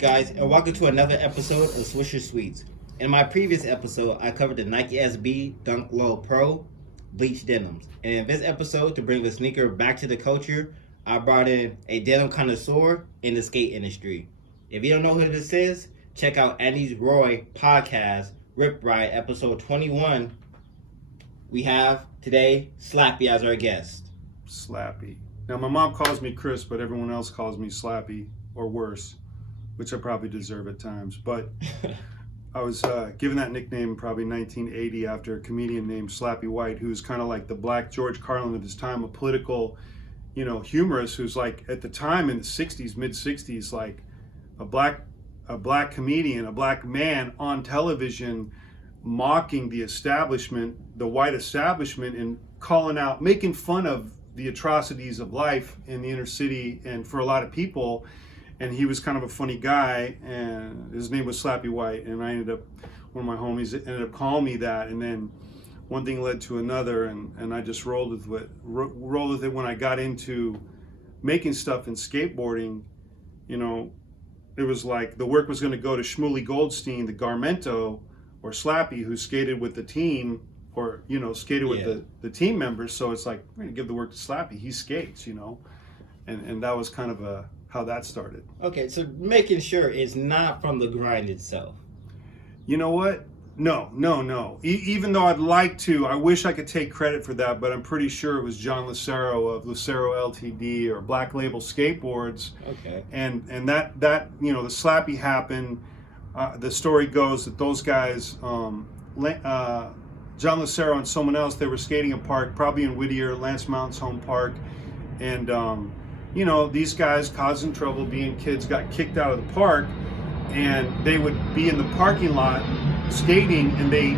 guys, and welcome to another episode of Swoosher Sweets. In my previous episode, I covered the NikeSB Dunk Low Pro Bleach Denims. And in this episode, to bring the sneaker back to the culture, I brought in a denim connoisseur in the skate industry. If you don't know who this is, check out Andy's Roy podcast, RipRide, episode 21. We have today Slappy as our guest. Slappy. Now, my mom calls me Chris, but everyone else calls me Slappy, or worse, which I probably deserve at times. But I was given that nickname probably 1980 after a comedian named Slappy White, who's kind of like the black George Carlin of his time, a political, humorist who's like at the time in the 60s, mid 60s, like a black comedian, a black man on television mocking the establishment, the white establishment, and calling out, making fun of the atrocities of life in the inner city and for a lot of people. And he was kind of a funny guy, and his name was Slappy White, and I ended up, one of my homies ended up calling me that, and then one thing led to another, and I just rolled with it when I got into making stuff in skateboarding. It was like the work was going to go to Shmuley Goldstein, the Garmento, or Slappy, who skated with the team, or skated with the team members. So it's like, we're going to give the work to Slappy, he skates, and that was kind of how that started. Okay, so making sure it's not from the grind itself. You know what? No. Even though I'd like to, I wish I could take credit for that, but I'm pretty sure it was John Lucero of Lucero Ltd. Or Black Label Skateboards. Okay. And that the Slappy happened. The story goes that those guys, John Lucero and someone else, they were skating a park, probably in Whittier, Lance Mountain's home park, and these guys causing trouble, being kids, got kicked out of the park, and they would be in the parking lot skating, and they,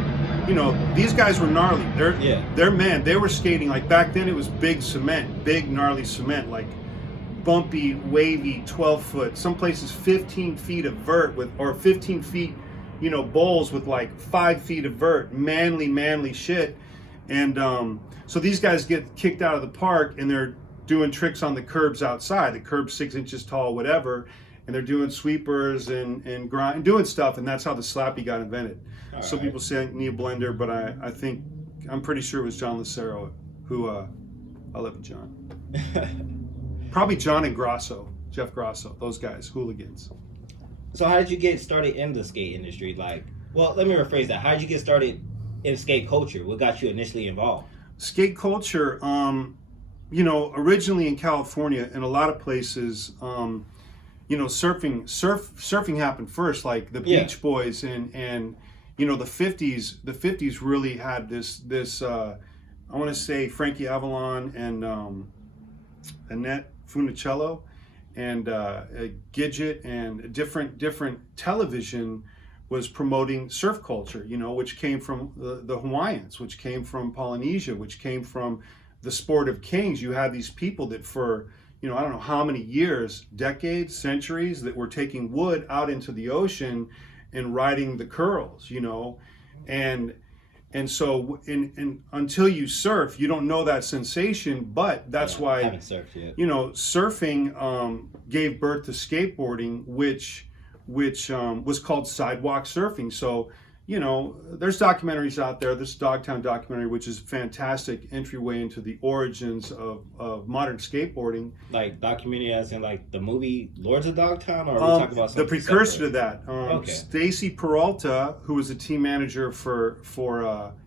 these guys were gnarly. They're men. They were skating, like back then it was big cement, big gnarly cement, like bumpy, wavy, 12-foot, some places 15 feet of vert or 15 feet, bowls with like 5 feet of vert, manly shit. And so these guys get kicked out of the park, and they're doing tricks on the curbs outside. The curb's 6 inches tall, whatever, and they're doing sweepers and grind, doing stuff, and that's how the Slappy got invented. Some people say Nia Blender, but I'm pretty sure it was John Lucero, who I love John. Probably John and Jeff Grosso, those guys, hooligans. So how did you get started in the skate industry? Let me rephrase that. How did you get started in skate culture? What got you initially involved? Skate culture, originally in California, in a lot of places, surfing happened first, like the Beach Boys and the 50s. The 50s really had this I want to say Frankie Avalon and Annette Funicello and Gidget and different television was promoting surf culture, which came from the Hawaiians, which came from Polynesia, which came from the sport of kings. You had these people that for, I don't know how many years, decades, centuries, that were taking wood out into the ocean and riding the curls, and so until you surf, you don't know that sensation. But that's why I haven't surfed yet. Surfing gave birth to skateboarding, which was called sidewalk surfing. So there's documentaries out there. This Dogtown documentary, which is a fantastic entryway into the origins of modern skateboarding. Like documentary as in like the movie Lords of Dogtown, or are we talking about the precursor separate? To that? Stacy Peralta, who was a team manager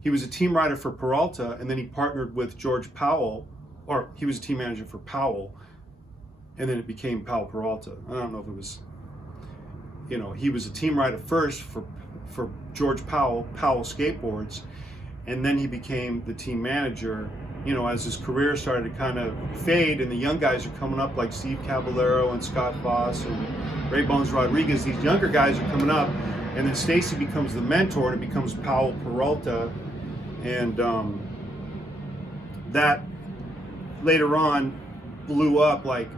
he was a team rider for Peralta, and then he partnered with George Powell, or he was a team manager for Powell, and then it became Powell Peralta. I don't know if it was, he was a team rider first for George Powell Skateboards, and then he became the team manager, as his career started to kind of fade, and the young guys are coming up like Steve Caballero and Scott Foss and Ray Bones Rodriguez. These younger guys are coming up, and then Stacy becomes the mentor, and it becomes Powell Peralta, and that later on blew up. Like,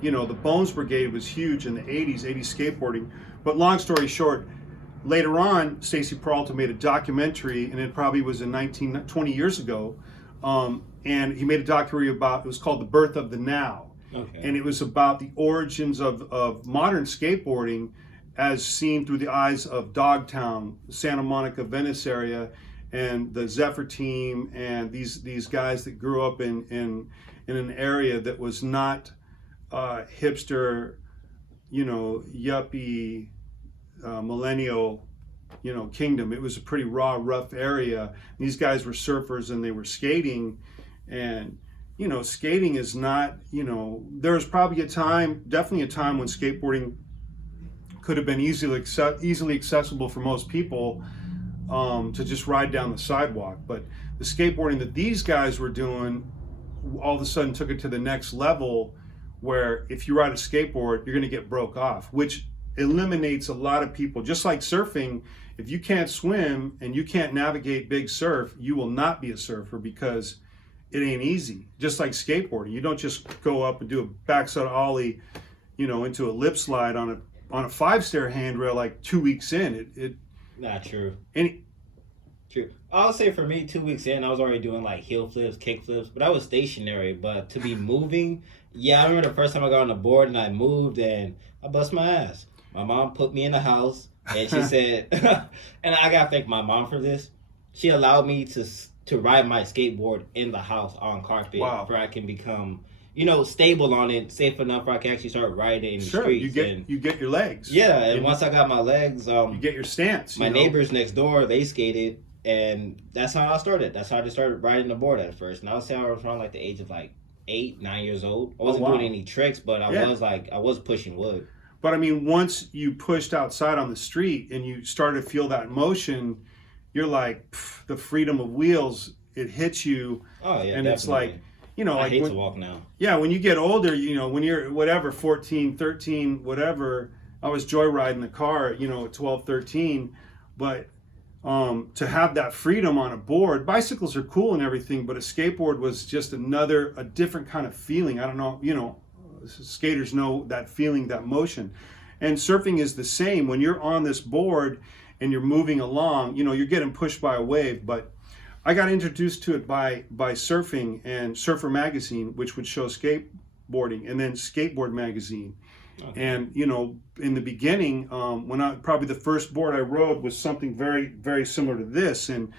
the Bones Brigade was huge in the 80s skateboarding. But long story short, later on, Stacy Peralta made a documentary, and it probably was in 20 years ago, and he made a documentary it was called The Birth of the Now. Okay. And it was about the origins of modern skateboarding as seen through the eyes of Dogtown, Santa Monica, Venice area, and the Zephyr team, and these guys that grew up in an area that was not hipster, yuppie, millennial, kingdom. It was a pretty raw, rough area. These guys were surfers and they were skating, and skating is not, there was probably definitely a time when skateboarding could have been easily accessible for most people, to just ride down the sidewalk. But the skateboarding that these guys were doing all of a sudden took it to the next level, where if you ride a skateboard, you're going to get broke off, which eliminates a lot of people. Just like surfing, if you can't swim and you can't navigate big surf, you will not be a surfer, because it ain't easy. Just like skateboarding, you don't just go up and do a backside ollie, into a lip slide on a 5-stair handrail like 2 weeks in. It Not true. Any True. I'll say for me, 2 weeks in, I was already doing like heel flips, kick flips, but I was stationary. But to be moving, I remember the first time I got on the board and I moved and I bust my ass. My mom put me in the house and she said, and I gotta thank my mom for this. She allowed me to ride my skateboard in the house on carpet, where I can become, stable on it, safe enough where I can actually start riding in the streets. You get your legs. Yeah, and once I got my legs, you get your stance. My neighbors next door, they skated, and that's how I started. That's how I just started riding the board at first. And I would say I was around like the age of like 8, 9 years old. I wasn't doing any tricks, but I was pushing wood. But I mean, once you pushed outside on the street and you started to feel that motion, you're like, the freedom of wheels, it hits you. Oh yeah, and definitely. It's like, I hate to walk now. Yeah, when you get older, when you're 14, 13, whatever, I was joyriding the car, at 12, 13, but to have that freedom on a board, bicycles are cool and everything, but a skateboard was just a different kind of feeling. I don't know, skaters know that feeling, that motion. And surfing is the same. When you're on this board and you're moving along, you're getting pushed by a wave. But I got introduced to it by surfing and Surfer Magazine, which would show skateboarding, and then Skateboard Magazine. Okay. And in the beginning, probably the first board I rode was something very, very similar to this. And way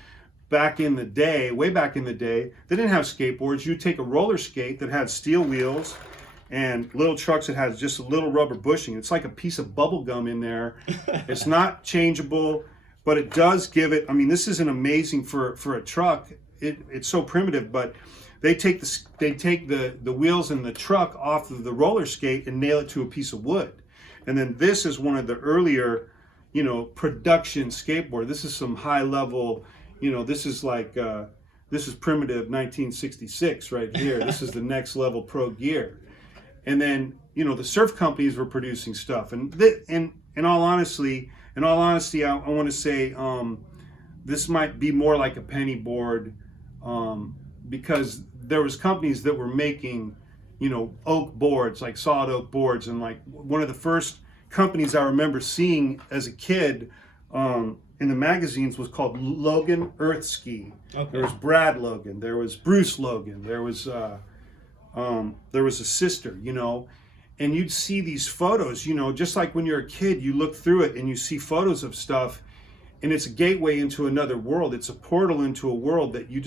back in the day, they didn't have skateboards. You'd take a roller skate that had steel wheels and little trucks that has just a little rubber bushing. It's like a piece of bubble gum in there. It's not changeable, but it does give it. I mean, this isn't amazing for a truck. It's so primitive, but they take the wheels and the truck off of the roller skate and nail it to a piece of wood. And then this is one of the earlier, production skateboard. This is some high level, this is like this is primitive 1966 right here. This is the next level pro gear. And then, the surf companies were producing stuff. And in all honesty, I want to say this might be more like a penny board, because there was companies that were making, oak boards, like solid oak boards. And like one of the first companies I remember seeing as a kid in the magazines was called Logan Earth Ski. Okay. There was Brad Logan, there was Bruce Logan, there was a sister, and you'd see these photos, just like when you're a kid, you look through it and you see photos of stuff, and it's a gateway into another world. It's a portal into a world that you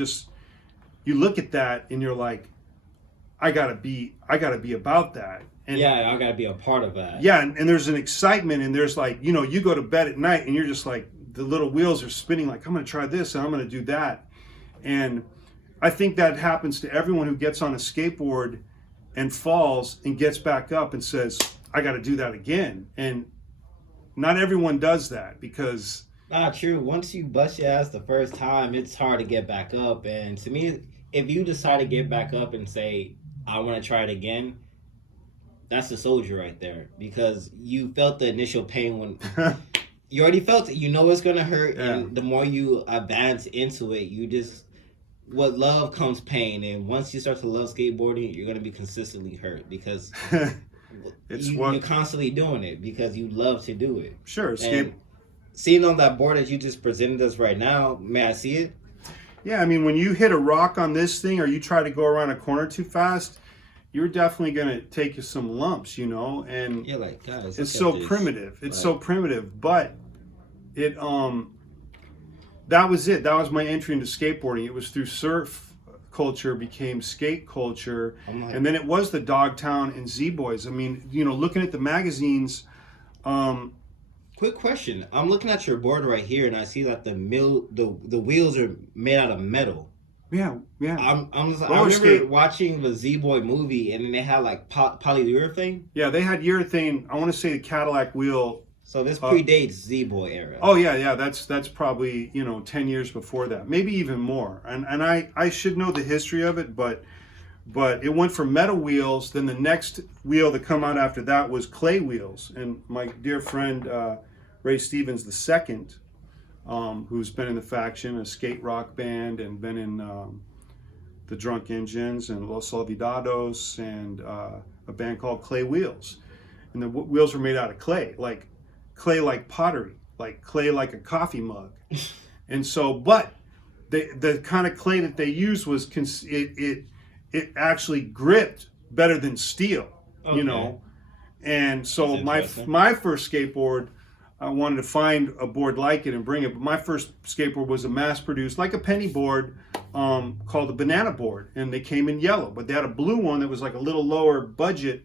look at that and you're like, I gotta be about that. And I gotta be a part of that. Yeah, and there's an excitement, and there's like, you go to bed at night and you're just like, the little wheels are spinning, like, I'm gonna try this and I'm gonna do that. And I think that happens to everyone who gets on a skateboard and falls and gets back up and says, I got to do that again. And not everyone does that, because... Not true. Once you bust your ass the first time, it's hard to get back up. And to me, if you decide to get back up and say, I want to try it again, that's the soldier right there. Because you felt the initial pain when... You already felt it. It's going to hurt. Yeah. And the more you advance into it, with love comes pain, and once you start to love skateboarding, you're going to be consistently hurt, because you're constantly doing it because you love to do it. Sure. Seeing on that board that you just presented us right now, may I see it? Yeah, I mean, when you hit a rock on this thing or you try to go around a corner too fast, you're definitely gonna take you some lumps, you know, and Yeah, like guys, it's look so at this. primitive. It's Like, so primitive, but it that was it. That was my entry into skateboarding. It was through surf culture became skate culture, I'm like, and then it was the Dogtown and Z Boys. I mean, you know, looking at the magazines. quick question. I'm looking at your board right here, and I see that the wheels are made out of metal. Yeah. I'm just like, I Roller remember skate. watching the Z Boy movie, and then they had like polyurethane. Yeah, they had urethane. I want to say the Cadillac wheel. So this predates Z Boy era. Oh yeah. That's probably 10 years before that, maybe even more. And I should know the history of it, but it went from metal wheels. Then the next wheel that come out after that was clay wheels. And my dear friend Ray Stevens II, who's been in the Faction, a skate rock band, and been in the Drunk Engines and Los Olvidados, and a band called Clay Wheels. And the wheels were made out of clay like pottery, like clay like a coffee mug. And so, but the kind of clay that they used was it actually gripped better than steel, you know. And so my first skateboard, I wanted to find a board like it and bring it. But my first skateboard was a mass-produced, like a penny board, called a banana board, and they came in yellow. But they had a blue one that was like a little lower budget,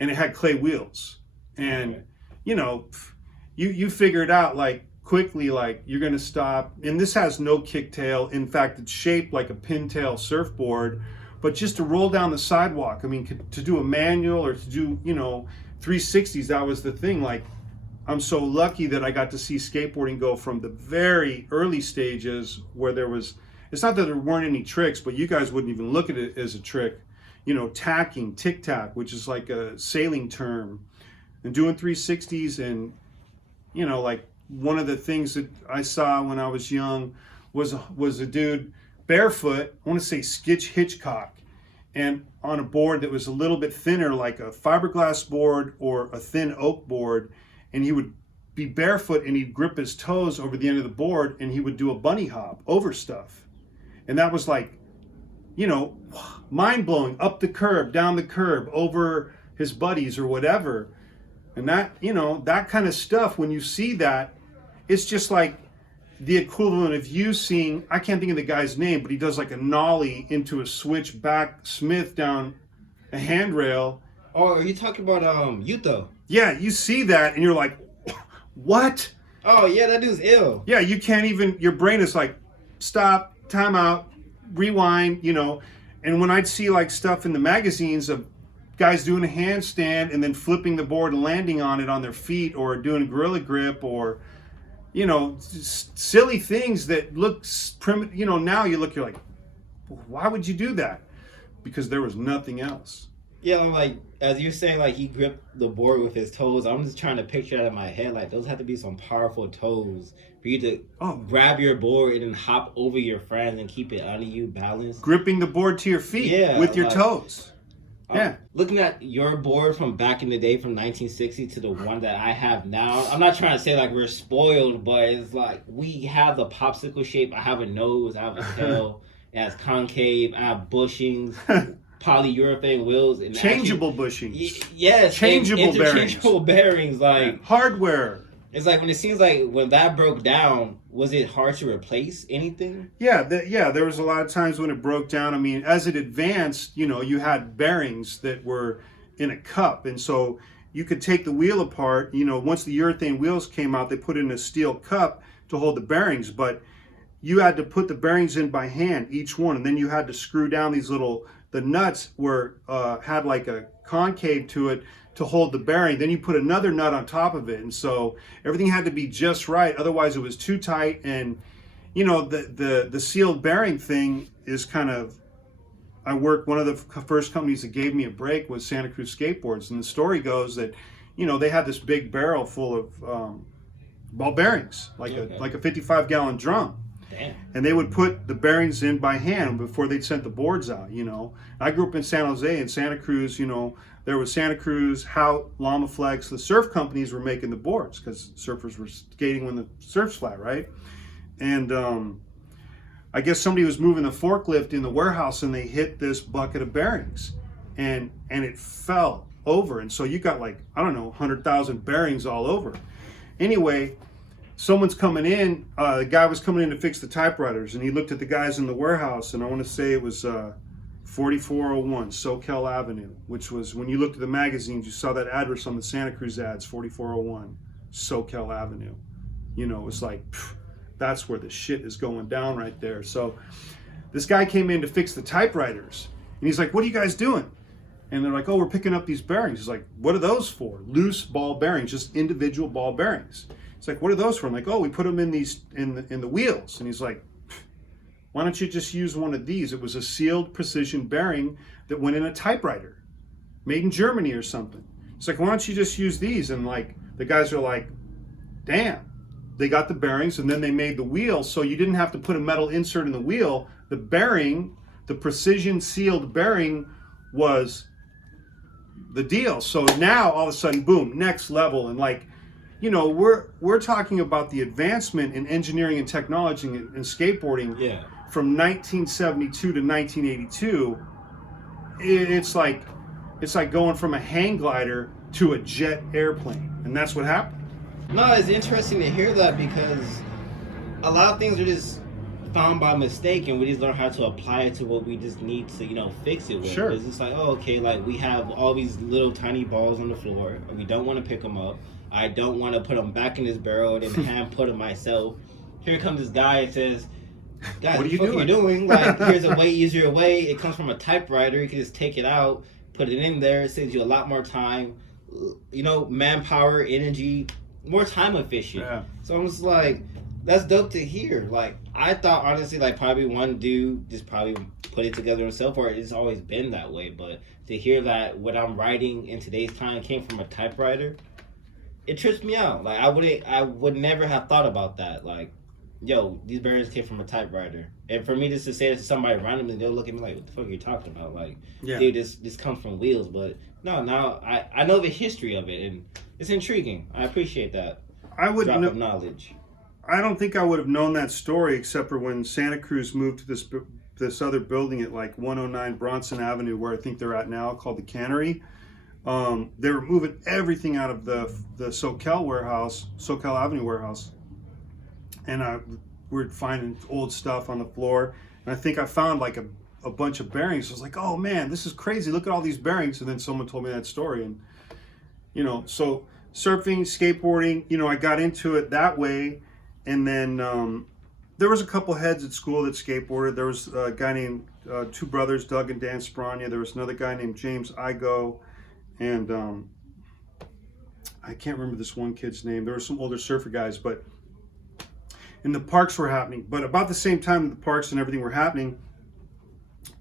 and it had clay wheels. And you know, you figure it out like quickly, like you're gonna stop. And this has no kicktail. In fact, it's shaped like a pintail surfboard. But just to roll down the sidewalk, I mean, to do a manual or to do 360s, that was the thing. Like, I'm so lucky that I got to see skateboarding go from the very early stages where there was, it's not that there weren't any tricks, but you guys wouldn't even look at it as a trick. Tacking, tic-tac, which is like a sailing term, and doing 360s. And, like one of the things that I saw when I was young was a dude barefoot, I want to say Skitch Hitchcock, and on a board that was a little bit thinner, like a fiberglass board or a thin oak board. And he would be barefoot and he'd grip his toes over the end of the board and he would do a bunny hop over stuff. And that was like, mind blowing, up the curb, down the curb, over his buddies or whatever. And that, that kind of stuff, when you see that, it's just like the equivalent of you seeing, I can't think of the guy's name, but he does like a nollie into a switchback Smith down a handrail. Oh, are you talking about Yuto? Yeah, you see that and you're like, what? Oh yeah, that dude's ill. Yeah, you can't even, your brain is like, stop, time out, rewind, And when I'd see like stuff in the magazines of guys doing a handstand and then flipping the board and landing on it on their feet, or doing a gorilla grip, or silly things that look primitive. Now you're like, why would you do that? Because there was nothing else. Yeah, I'm like, as you're saying, like he gripped the board with his toes. I'm just trying to picture that in my head. Like those have to be some powerful toes for you to grab your board and then hop over your friends and keep it under you, balanced. Gripping the board to your feet with your toes. Yeah. Looking at your board from back in the day, from 1960 to the one that I have now, I'm not trying to say like we're spoiled, but it's like we have the popsicle shape. I have a nose, I have a tail, it has concave, I have bushings, polyurethane wheels, and changeable bushings. Yes, interchangeable bearings, like hardware. It's like when it seems like when that broke down, was it hard to replace anything? Yeah, there was a lot of times when it broke down. I mean, as it advanced, you had bearings that were in a cup, and so you could take the wheel apart. Once the urethane wheels came out, they put in a steel cup to hold the bearings, but you had to put the bearings in by hand, each one, and then you had to screw down these the nuts had like a concave to it to hold the bearing. Then you put another nut on top of it, and so everything had to be just right. Otherwise, it was too tight. And the sealed bearing thing is kind of. I worked. One of the first companies that gave me a break was Santa Cruz Skateboards, and the story goes that they had this big barrel full of ball bearings, like a 55-gallon drum. Damn. And they would put the bearings in by hand before they'd sent the boards out. I grew up in San Jose, and Santa Cruz. There was Santa Cruz, Hout, Llama Flex. The surf companies were making the boards because surfers were skating when the surf's flat, right? And I guess somebody was moving the forklift in the warehouse and they hit this bucket of bearings. and it fell over, and so you got like, I don't know, 100,000 bearings all over. Anyway, someone's coming in, the guy was coming in to fix the typewriters, and he looked at the guys in the warehouse, and I want to say it was 4401 SoCal Avenue, which was, when you looked at the magazines, you saw that address on the Santa Cruz ads, 4401 SoCal Avenue. You know, it was like, phew, that's where the shit is going down right there. So this guy came in to fix the typewriters, and he's like, what are you guys doing? And they're like, oh, we're picking up these bearings. He's like, what are those for? Loose ball bearings, just individual ball bearings. It's like, what are those for? I'm like, oh, we put them in these in the wheels. And he's like, why don't you just use one of these? It was a sealed precision bearing that went in a typewriter, made in Germany or something. It's like, why don't you just use these? And like, the guys are like, damn. They got the bearings, and then they made the wheel, so you didn't have to put a metal insert in the wheel. The bearing, the precision sealed bearing, was the deal. So now all of a sudden, boom, next level. And like, you know, we're talking about the advancement in engineering and technology and skateboarding from 1972 to 1982. It's like going from a hang glider to a jet airplane, and that's what happened. No, it's interesting to hear that, because a lot of things are just found by mistake, and we just learn how to apply it to what we just need to, you know, fix it with. Sure. It's just like, oh, okay, like we have all these little tiny balls on the floor, and we don't want to pick them up. I don't want to put them back in this barrel and then hand put them myself. Here comes this guy and says, guys, what are you doing? Like, here's a way easier way. It comes from a typewriter. You can just take it out, put it in there. It saves you a lot more time, you know, manpower, energy, more time efficient. Yeah. So I'm just like, that's dope to hear. Like, I thought, honestly, like, probably one dude just probably put it together himself, or it's always been that way. But to hear that what I'm writing in today's time came from a typewriter, it trips me out. Like, I would never have thought about that. Like, yo, these bearings came from a typewriter. And for me just to say that to somebody randomly, they'll look at me like, what the fuck are you talking about? Like, dude, this comes from wheels. But no, now I know the history of it, and it's intriguing. I appreciate that. I would drop of knowledge. I don't think I would have known that story except for when Santa Cruz moved to this other building at like 109 Bronson Avenue, where I think they're at now, called the Cannery. They were moving everything out of the SoCal Avenue warehouse, and we're finding old stuff on the floor. And I think I found like a bunch of bearings. I was like, oh man, this is crazy. Look at all these bearings. And then someone told me that story, and you know, so surfing, skateboarding, you know, I got into it that way. And then there was a couple heads at school that skateboarded. There was a guy named, two brothers, Doug and Dan Sprania. There was another guy named James Igo. And I can't remember this one kid's name. There were some older surfer guys, but and the parks were happening. But about the same time the parks and everything were happening,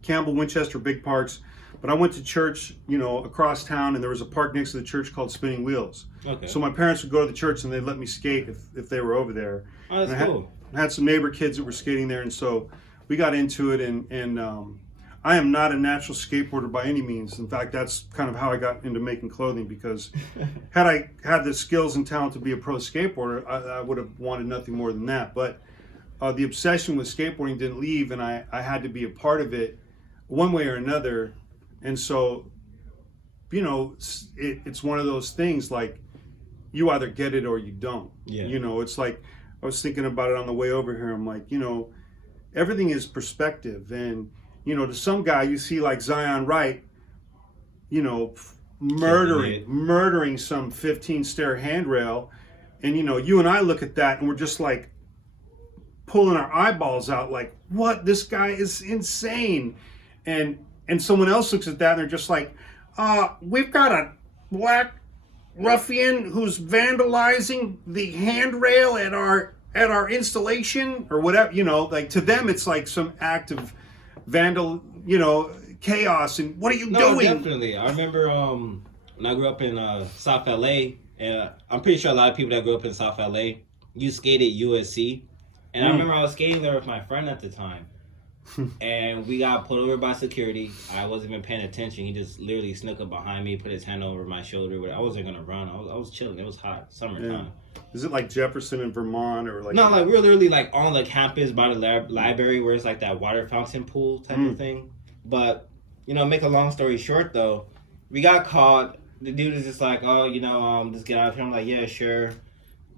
Campbell, Winchester, big parks. But I went to church, you know, across town, and there was a park next to the church called Spinning Wheels. Okay. So my parents would go to the church, and they'd let me skate if they were over there. Oh, that's cool. I had some neighbor kids that were skating there, and so we got into it. And I am not a natural skateboarder by any means. In fact, that's kind of how I got into making clothing, because had I had the skills and talent to be a pro skateboarder, I would have wanted nothing more than that. But the obsession with skateboarding didn't leave, and I had to be a part of it one way or another. And so, you know, it's one of those things, like, you either get it or you don't. Yeah. You know, it's like, I was thinking about it on the way over here. I'm like, you know, everything is perspective. And, you know, to some guy, you see like Zion Wright, you know, murdering some 15-stair handrail. And, you know, you and I look at that and we're just like pulling our eyeballs out like, what? This guy is insane. And someone else looks at that and they're just like, we've got a black ruffian who's vandalizing the handrail at our installation or whatever. You know, like, to them it's like some act of vandal, you know, chaos. And what are you doing? Definitely. I remember when I grew up in South LA, and I'm pretty sure a lot of people that grew up in South LA, you skated USC. And I remember I was skating there with my friend at the time. And we got pulled over by security. I wasn't even paying attention. He just literally snuck up behind me, put his hand over my shoulder. I wasn't gonna run. I was chilling. It was hot, summertime. Yeah. Is it like Jefferson in Vermont, or like? No, like we're literally like on the campus by the library, where it's like that water fountain pool type of thing. But make a long story short though, we got caught. The dude is just like, oh, just get out of here. I'm like, yeah, sure.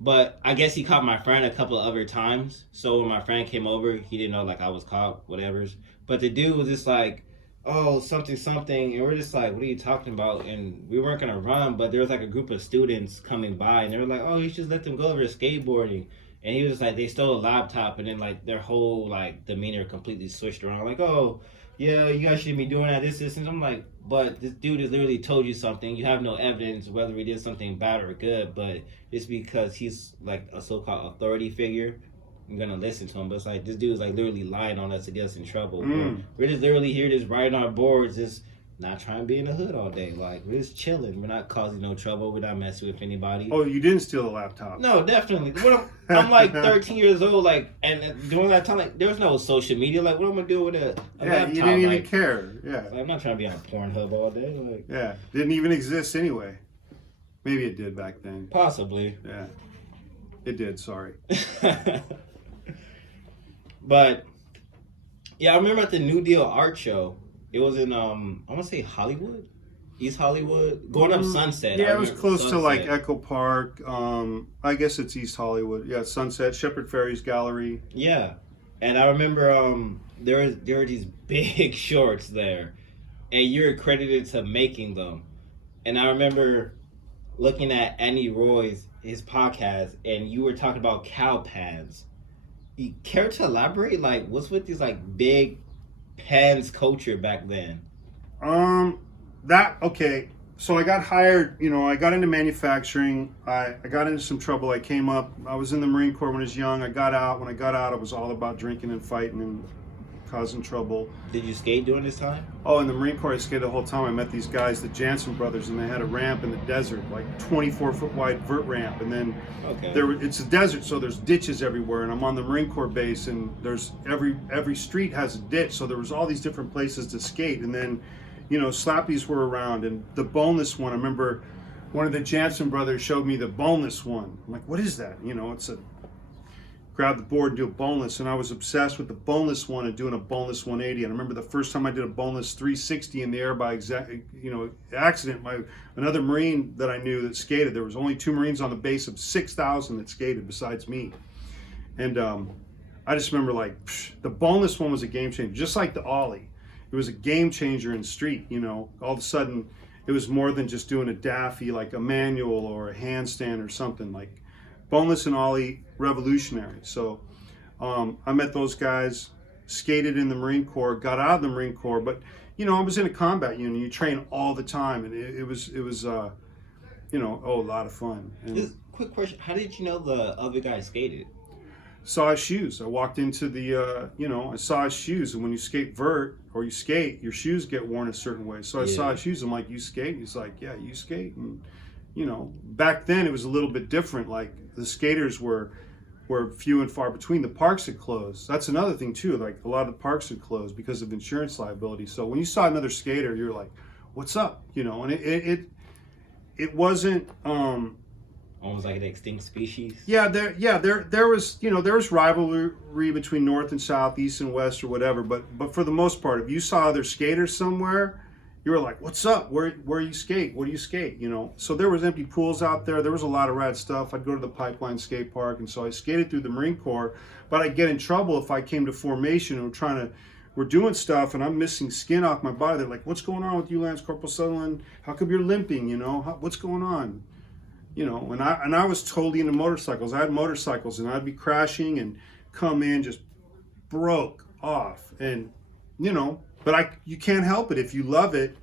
But I guess he caught my friend a couple of other times. So when my friend came over, he didn't know like I was caught, whatever's. But the dude was just like, oh, something, something. And we're just like, what are you talking about? And we weren't going to run, but there was like a group of students coming by and they were like, oh, you should let them go over to skateboarding. And he was just like, they stole a laptop, and then like their whole like demeanor completely switched around. Like, oh, yeah, you guys shouldn't be doing that, this. And I'm like, but this dude has literally told you something. You have no evidence whether he did something bad or good, but it's because he's like a so-called authority figure. I'm gonna listen to him, but it's like this dude's like literally lying on us to get us in trouble. We're just literally here, just riding our boards, just not trying to be in the hood all day. Like, we're just chilling. We're not causing no trouble. We're not messing with anybody. Oh, you didn't steal the laptop? No, definitely. I'm like 13 years old, like, and during that time, like, there was no social media. Like, what am I gonna do with a laptop? You didn't even care. Yeah. Like, I'm not trying to be on Pornhub all day. Like, yeah, didn't even exist anyway. Maybe it did back then. Possibly. Yeah, it did. Sorry. But yeah, I remember at the New Deal art show. It was in I want to say Hollywood, East Hollywood, going up Sunset. Yeah, it was close to like Echo Park. I guess it's East Hollywood. Yeah, Sunset, Shepherd Ferry's gallery. Yeah, and I remember there were these big shorts there, and you're credited to making them. And I remember looking at Andy Roy's his podcast, and you were talking about cow pans. You care to elaborate? Like, what's with these like big pans culture back then? Okay. So I got hired, I got into manufacturing. I got into some trouble. I was in the Marine Corps when I was young. I got out. When I got out, it was all about drinking and fighting and causing trouble. Did you skate during this time? Oh, in the Marine Corps, I skated the whole time. I met these guys, the Jansen brothers, and they had a ramp in the desert, like 24-foot wide vert ramp. And then it's a desert, so there's ditches everywhere. And I'm on the Marine Corps base, and there's every street has a ditch, so there was all these different places to skate. And then, Slappies were around, and the boneless one. I remember one of the Jansen brothers showed me the boneless one. I'm like, what is that? It's a grab the board and do a boneless, and I was obsessed with the boneless one and doing a boneless 180. And I remember the first time I did a boneless 360 in the air by accident. Another Marine that I knew that skated. There was only 2 Marines on the base of 6,000 that skated besides me, and I just remember the boneless one was a game changer, just like the ollie. It was a game changer in street. All of a sudden, it was more than just doing a daffy, like a manual or a handstand or something. Like boneless and ollie, revolutionary. So I met those guys, skated in the Marine Corps, got out of the Marine Corps, but I was in a combat unit. You train all the time, and it was a lot of fun. And just quick question: how did you know the other guy skated? Saw his shoes. I walked into the I saw his shoes, and when you skate vert or you skate, your shoes get worn a certain way. So I saw his shoes. I'm like, you skate? He's like, yeah, you skate. And back then it was a little bit different. Like the skaters were few and far between. The parks had closed. That's another thing too. Like a lot of the parks had closed because of insurance liability. So when you saw another skater, you're like, "What's up?" And it wasn't almost like an extinct species. There was rivalry between North and South, East and West, or whatever. But for the most part, if you saw other skaters somewhere, you were like, "What's up? Where you skate? What do you skate?" So there was empty pools out there. There was a lot of rad stuff. I'd go to the Pipeline Skate Park, and so I skated through the Marine Corps. But I'd get in trouble if I came to formation and we're doing stuff, and I'm missing skin off my body. They're like, "What's going on with you, Lance Corporal Sutherland? How come you're limping? What's going on?" And I was totally into motorcycles. I had motorcycles, and I'd be crashing and come in just broke off, and but you can't help it. If you love it,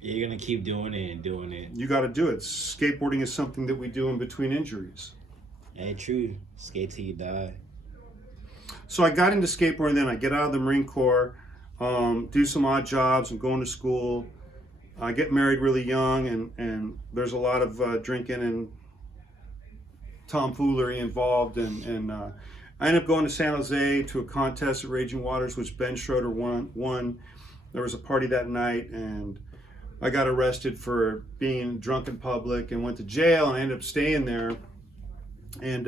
you're gonna keep doing it and doing it. You got to do it. Skateboarding is something that we do in between injuries. Ain't true. Skate till you die. So I got into skateboarding. Then I get out of the Marine Corps, do some odd jobs, and going to school. I get married really young, and there's a lot of drinking and tomfoolery involved, and I ended up going to San Jose to a contest at Raging Waters, which Ben Schroeder won. There was a party that night, and I got arrested for being drunk in public and went to jail, and I ended up staying there. And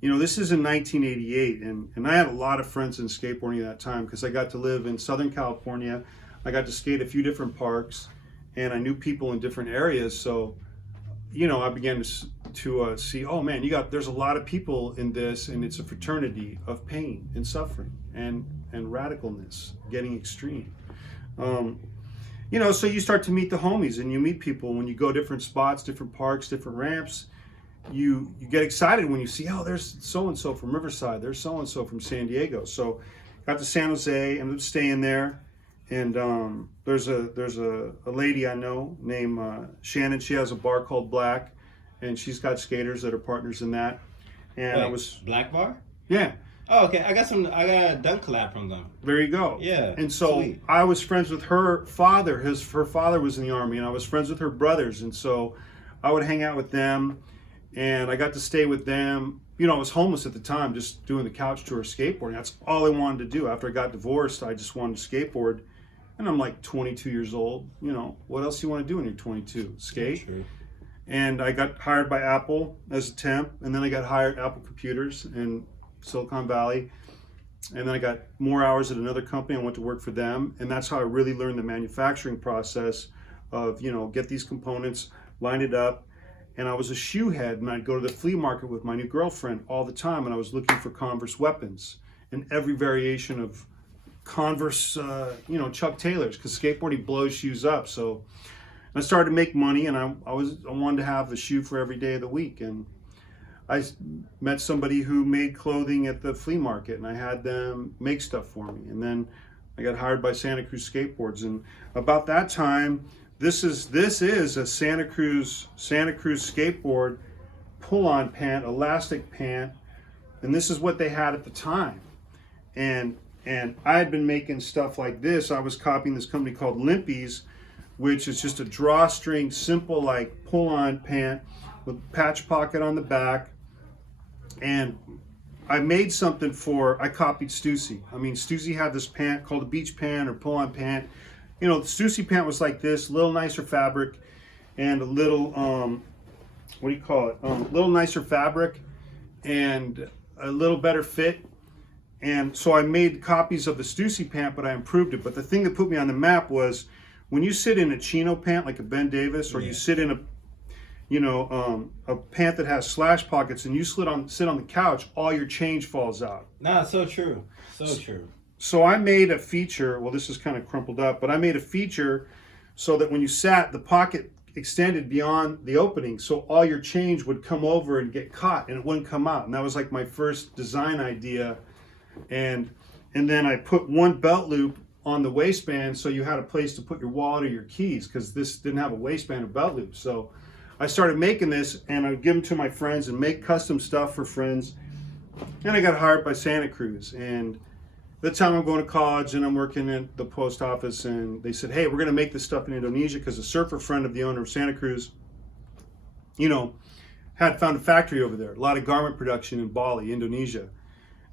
this is in 1988, and I had a lot of friends in skateboarding at that time because I got to live in Southern California. I got to skate a few different parks, and I knew people in different areas. So, I began to see, oh man, there's a lot of people in this, and it's a fraternity of pain and suffering and radicalness, getting extreme. So you start to meet the homies, and you meet people when you go different spots, different parks, different ramps. You get excited when you see, oh, there's so-and-so from Riverside, there's so-and-so from San Diego. So got to San Jose, ended up staying there. And there's a lady I know named Shannon. She has a bar called Black, and she's got skaters that are partners in that. And Wait, I was Black Bar? Yeah. Oh, okay. I got a dunk collab from them. There you go. Yeah. And so sweet. I was friends with her father. Her father was in the Army, and I was friends with her brothers. And so I would hang out with them, and I got to stay with them. I was homeless at the time, just doing the couch tour skateboarding. That's all I wanted to do. After I got divorced, I just wanted to skateboard. And I'm like 22 years old. What else do you want to do when you're 22? Skate. True. And I got hired by Apple as a temp, and then I got hired at Apple Computers in Silicon Valley. And then I got more hours at another company. I went to work for them. And that's how I really learned the manufacturing process of, get these components, line it up. And I was a shoe head, and I'd go to the flea market with my new girlfriend all the time, and I was looking for Converse weapons and every variation of Converse, Chuck Taylors, because skateboarding blows shoes up. So I started to make money, and I wanted to have a shoe for every day of the week. And I met somebody who made clothing at the flea market, and I had them make stuff for me. And then I got hired by Santa Cruz Skateboards, and about that time, this is a Santa Cruz skateboard pull-on pant, elastic pant, and this is what they had at the time. And I had been making stuff like this. I was copying this company called Limpy's, which is just a drawstring, simple like pull-on pant with patch pocket on the back. And I made something I copied Stussy. Stussy had this pant called a beach pant or pull-on pant. The Stussy pant was like this, a little nicer fabric, and a little, little nicer fabric and a little better fit. And so I made copies of the Stussy pant, but I improved it. But the thing that put me on the map was when you sit in a chino pant like a Ben Davis, or you sit in a pant that has slash pockets, and you sit on the couch, all your change falls out. Nah, so true. So true. So I made a feature, well, this is kind of crumpled up, but I made a feature so that when you sat, the pocket extended beyond the opening, so all your change would come over and get caught, and it wouldn't come out. And that was like my first design idea. And then I put one belt loop on the waistband, so you had a place to put your wallet or your keys, because this didn't have a waistband or belt loop. So I started making this, and I would give them to my friends and make custom stuff for friends. And I got hired by Santa Cruz. And at the time I'm going to college, and I'm working at the post office, and they said, hey, we're going to make this stuff in Indonesia, because a surfer friend of the owner of Santa Cruz, had found a factory over there, a lot of garment production in Bali, Indonesia.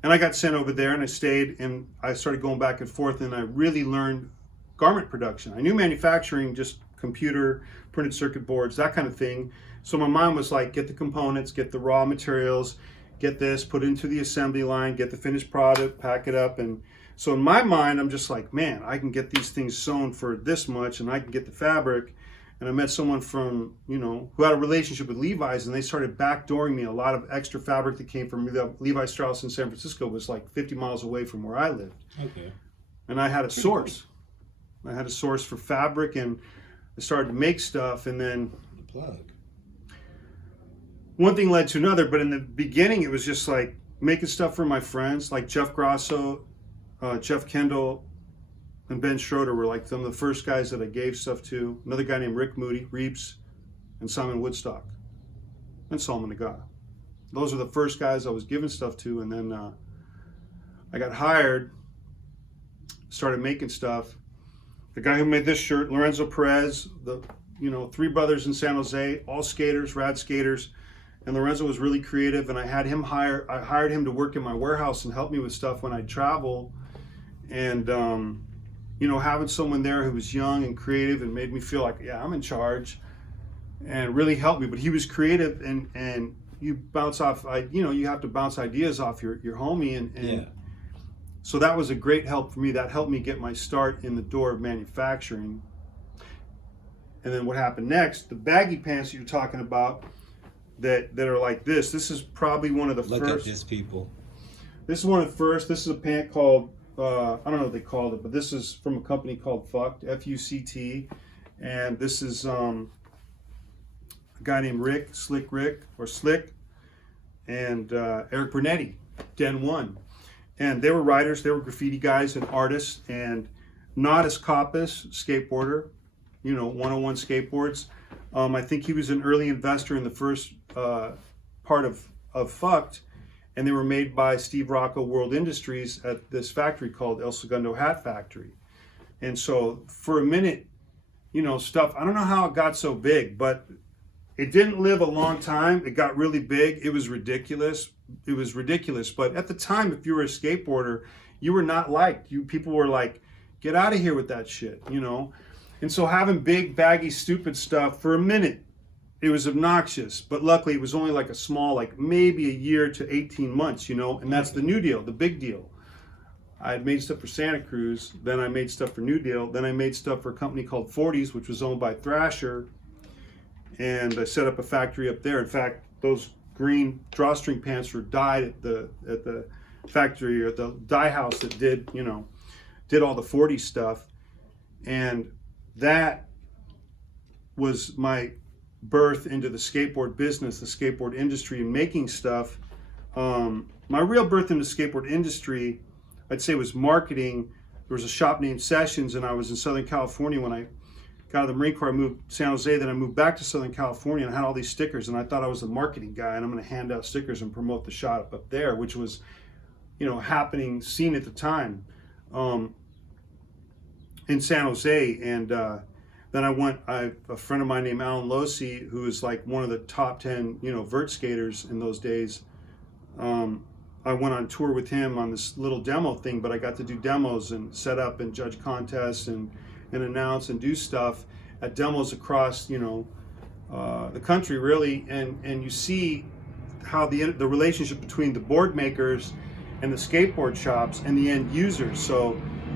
And I got sent over there, and I stayed, and I started going back and forth, and I really learned garment production. I knew manufacturing, just computer, printed circuit boards, that kind of thing. So my mind was like, get the components, get the raw materials, get this, put it into the assembly line, get the finished product, pack it up. And so in my mind, I'm just like, man, I can get these things sewn for this much, and I can get the fabric. And I met someone from, who had a relationship with Levi's, and they started backdooring me a lot of extra fabric that came from Levi Strauss in San Francisco. Was like 50 miles away from where I lived. Okay. And I had a source. I had a source for fabric, and I started to make stuff, and then Plug. One thing led to another. But in the beginning, it was just like making stuff for my friends, like Jeff Grasso, Jeff Kendall, and Ben Schroeder were like some of the first guys that I gave stuff to. Another guy named Rick Moody, Reeps, and Simon Woodstock, and Salman Agha. Those are the first guys I was giving stuff to. And then I got hired, started making stuff. The guy who made this shirt, Lorenzo Perez, the three brothers in San Jose, all skaters, rad skaters. And Lorenzo was really creative, and I hired him to work in my warehouse and help me with stuff when I'd travel. And having someone there who was young and creative and made me feel like, yeah, I'm in charge, and really helped me. But he was creative, and you bounce off, you have to bounce ideas off your homie. And yeah. So that was a great help for me. That helped me get my start in the door of manufacturing. And then what happened next, the baggy pants that you're talking about that are like this is probably one of the Look first. at this, people. This is one of the first. This is a pant called, I don't know what they called it, but this is from a company called Fucked, F-U-C-T. And this is a guy named Rick, Slick, and Eric Bernetti, Den 1. And they were writers, they were graffiti guys and artists, and Nodis Coppice, skateboarder, 101 skateboards. I think he was an early investor in the first part of Fucked, and they were made by Steve Rocco World Industries at this factory called El Segundo Hat Factory. And so for a minute, stuff, I don't know how it got so big, but it didn't live a long time. It got really big. It was ridiculous. But at the time, if you were a skateboarder, you were not liked. People were like, get out of here with that shit, And so having big, baggy, stupid stuff for a minute, it was obnoxious. But luckily, it was only like a small, like maybe a year to 18 months, And that's the new deal, the big deal. I had made stuff for Santa Cruz. Then I made stuff for New Deal. Then I made stuff for a company called 40s, which was owned by Thrasher. And I set up a factory up there. In fact, those green drawstring pants were dyed at the factory, or the dye house that did all the 40s stuff. And that was my birth into the skateboard business, the skateboard industry, and making stuff. My real birth into the skateboard industry, I'd say, was marketing. There was a shop named Sessions, and I was in Southern California when I got out of the Marine Corps. I moved to San Jose, then I moved back to Southern California, and I had all these stickers, and I thought I was a marketing guy, and I'm going to hand out stickers and promote the shop up there, which was, happening, seen at the time in San Jose. And then a friend of mine named Alan Losey, who is like one of the top 10, vert skaters in those days. I went on tour with him on this little demo thing, but I got to do demos and set up and judge contests and announce and do stuff at demos across, the country, really. And you see how the relationship between the board makers and the skateboard shops and the end users. So,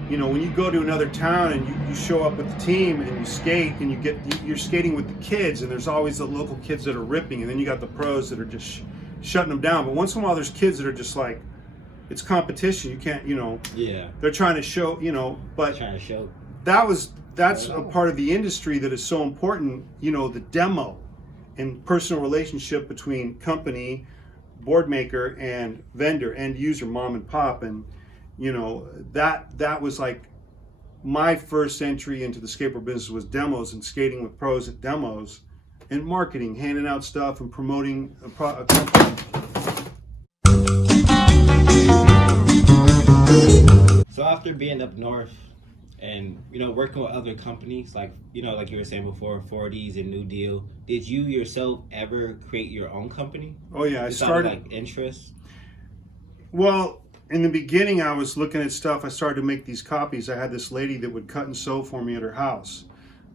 when you go to another town and you show up with the team and you skate and you're skating with the kids, and there's always the local kids that are ripping, and then you got the pros that are just shutting them down. But once in a while, there's kids that are just like, it's competition. You can't, Yeah. They're trying to show, but Trying to show. That's a part of the industry that is so important. The demo and personal relationship between company, board maker, and vendor, end user, mom and pop, and that was like my first entry into the skateboard business was demos and skating with pros at demos. And marketing, handing out stuff and promoting a company. So after being up north and working with other companies like like you were saying before, 40s and New Deal, did you yourself ever create your own company? Oh yeah, I started like interest. Well, in the beginning, I was looking at stuff. I started to make these copies. I had this lady that would cut and sew for me at her house.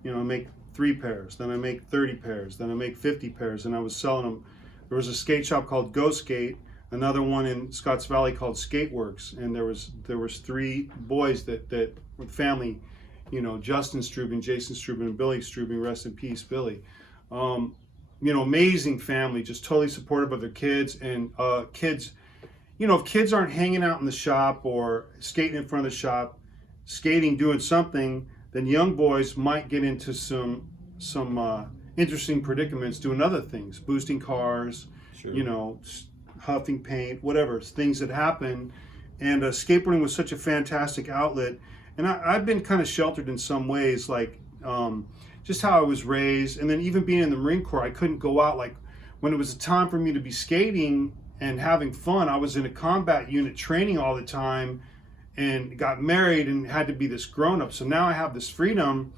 Make 3 pairs, then I make 30 pairs, then I make 50 pairs, and I was selling them. There was a skate shop called Go Skate, another one in Scotts Valley called Skateworks, and there was 3 boys that with family, Justin Strubing, Jason Strubing, and Billy Strubing, rest in peace, Billy. Amazing family, just totally supportive of their kids, and kids, if kids aren't hanging out in the shop or skating in front of the shop, skating, doing something, then young boys might get into some interesting predicaments doing other things, boosting cars, sure. Huffing paint, whatever, things that happen. And skateboarding was such a fantastic outlet. And I've been kind of sheltered in some ways, like just how I was raised. And then even being in the Marine Corps, I couldn't go out. Like when it was a time for me to be skating and having fun, I was in a combat unit training all the time, and got married and had to be this grown-up. So now I have this freedom,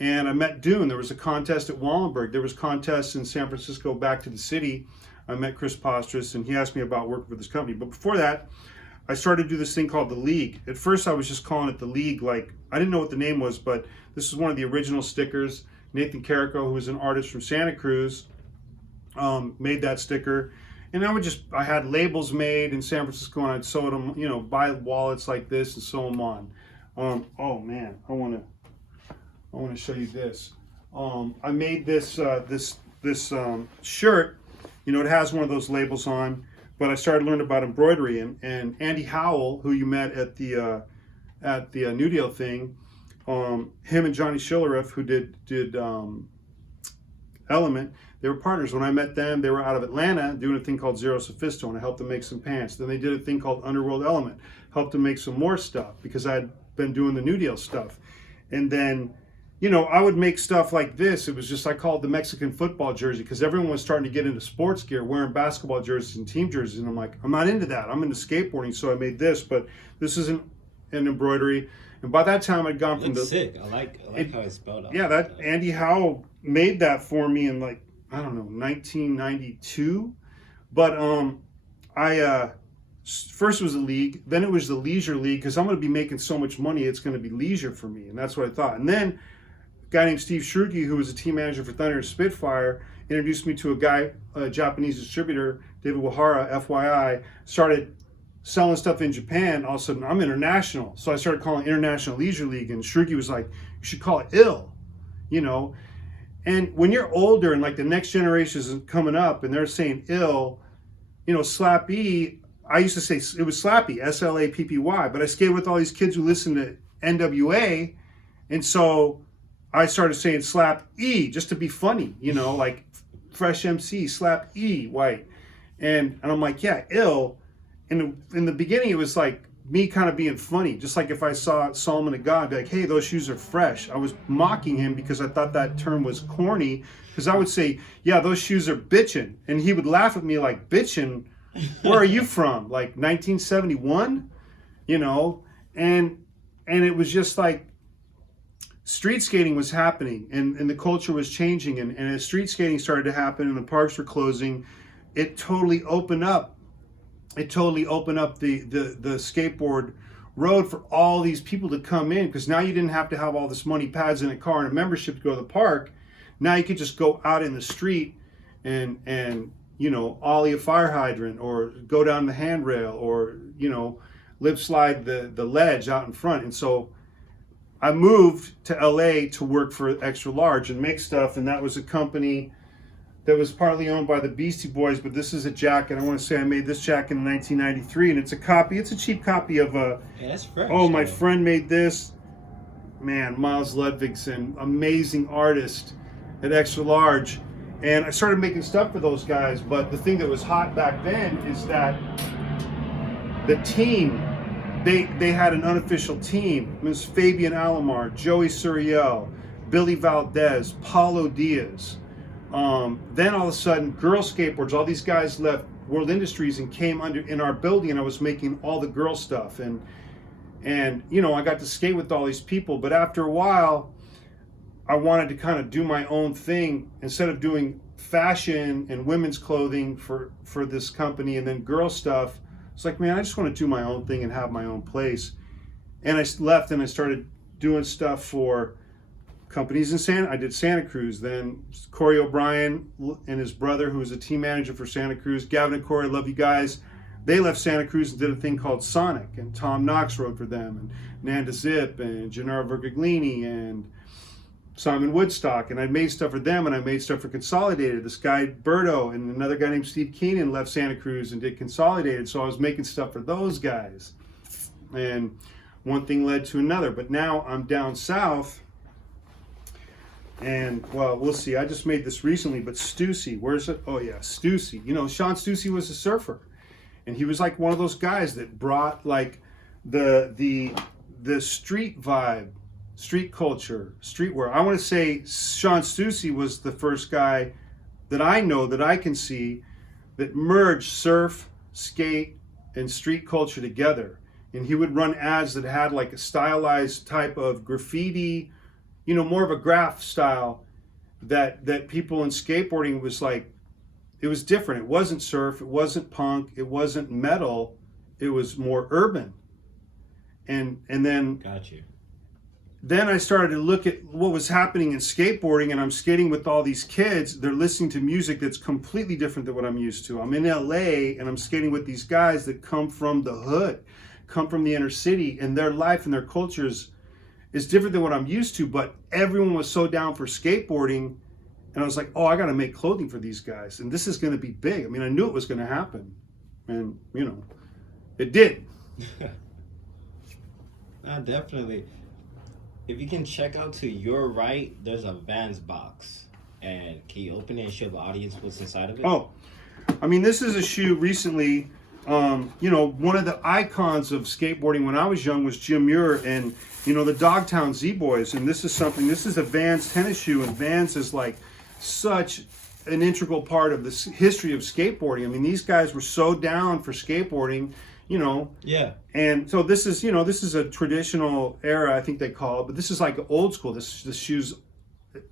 and I met Dune. There was a contest at Wallenberg. There was contests in San Francisco, back to the city. I met Chris Postris, and he asked me about working for this company. But before that, I started to do this thing called the League. At first, I was just calling it the League. Like, I didn't know what the name was, but this is one of the original stickers. Nathan Carrico, who was an artist from Santa Cruz, made that sticker. And I had labels made in San Francisco, and I'd sew them, you know, buy wallets like this and sew them on. Oh man, I want to show you this. I made this shirt. You know, it has one of those labels on, but I started learning about embroidery, and Andy Howell, who you met at the New Deal thing, him and Johnny Schilleruff, who did Element, they were partners. When I met them, they were out of Atlanta doing a thing called Zero Sophisto, and I helped them make some pants. Then they did a thing called Underworld Element, helped them make some more stuff because I had been doing the New Deal stuff. And then, you know, I would make stuff like this. It was just, I called the Mexican football jersey because everyone was starting to get into sports gear, wearing basketball jerseys and team jerseys. And I'm like, I'm not into that. I'm into skateboarding, so I made this. But this isn't an embroidery. And by that time, I'd gone from the sick. I like how it's spelled out. Yeah, that Andy Howell made that for me in, like, I don't know, 1992. But first it was a league, then it was the leisure league, because I'm going to be making so much money, it's going to be leisure for me, and that's what I thought. And then a guy named Steve Shrugi, who was a team manager for Thunder and Spitfire, introduced me to a Japanese distributor, David Wahara, FYI, started selling stuff in Japan. All of a sudden, I'm international. So I started calling it International Leisure League, and Shrugi was like, you should call it IL, you know. And when you're older and like the next generation is coming up and they're saying ill, you know, Slappy, I used to say it was Slappy, S-L-A-P-P-Y, but I skated with all these kids who listened to NWA. And so I started saying Slap E just to be funny, you know, like Fresh MC, Slap E, white. And I'm like, yeah, ill. And in the beginning, it was like me kind of being funny, just like if I saw Solomon of God, be like, hey, those shoes are fresh. I was mocking him because I thought that term was corny, because I would say, yeah, those shoes are bitchin'. And he would laugh at me like, bitchin'? Where are you from? Like 1971? You know? And it was just like, street skating was happening, and the culture was changing. And as street skating started to happen and the parks were closing, it totally opened up. It totally opened up the skateboard road for all these people to come in, because now you didn't have to have all this money, pads in a car, and a membership to go to the park. Now you could just go out in the street and you know, ollie a fire hydrant, or go down the handrail, or, you know, lip slide the ledge out in front. And so I moved to LA to work for Extra Large and make stuff, and that was a company that was partly owned by the Beastie Boys. But this is a jacket. I want to say I made this jacket in 1993, and it's a copy. It's a cheap copy of a. Yeah, that's fresh. Oh, my friend made this. Man, Miles Ludvigsen, amazing artist at Extra Large, and I started making stuff for those guys. But the thing that was hot back then is that the team, they had an unofficial team. It was Fabian Alomar, Joey Suriel, Billy Valdez, Paulo Diaz. Then all of a sudden, Girl Skateboards, all these guys left World Industries and came in our building, and I was making all the girl stuff. And you know, I got to skate with all these people, but after a while, I wanted to kind of do my own thing. Instead of doing fashion and women's clothing for this company and then girl stuff, it's like, man, I just want to do my own thing and have my own place. And I left and I started doing stuff for companies in I did Santa Cruz. Then Corey O'Brien and his brother, who was a team manager for Santa Cruz, Gavin and Corey, I love you guys. They left Santa Cruz and did a thing called Sonic, and Tom Knox wrote for them, and Nanda Zip, and Gennaro Vergaglini, and Simon Woodstock. And I made stuff for them, and I made stuff for Consolidated. This guy Berto and another guy named Steve Keenan left Santa Cruz and did Consolidated, so I was making stuff for those guys. And one thing led to another. But now I'm down south, and, well, we'll see. I just made this recently, but Stussy, where's it? Oh, yeah, Stussy. You know, Sean Stussy was a surfer. And he was like one of those guys that brought like the street vibe, street culture, streetwear. I want to say Sean Stussy was the first guy that I know, that I can see, that merged surf, skate, and street culture together. And he would run ads that had like a stylized type of graffiti, you know, more of a graph style that people in skateboarding was like, it was different. It wasn't surf, it wasn't punk, it wasn't metal, it was more urban. And then got you. then I started to look at what was happening in skateboarding, and I'm skating with all these kids. They're listening to music that's completely different than what I'm used to. I'm in LA and I'm skating with these guys that come from the hood, come from the inner city, and their life and their cultures is different than what I'm used to, but everyone was so down for skateboarding. And I was like, oh, I got to make clothing for these guys. And this is going to be big. I mean, I knew it was going to happen. And, you know, it did. Definitely. If you can check out to your right, there's a Vans box. And can you open it and show the audience what's inside of it? Oh, I mean, this is a shoe recently. You know, one of the icons of skateboarding when I was young was Jim Muir and, you know, the Dogtown Z-Boys. And this is something, this is a Vans tennis shoe. And Vans is like such an integral part of the history of skateboarding. I mean, these guys were so down for skateboarding, you know. Yeah. And so this is, you know, this is a traditional era, I think they call it, but this is like old school. This shoe's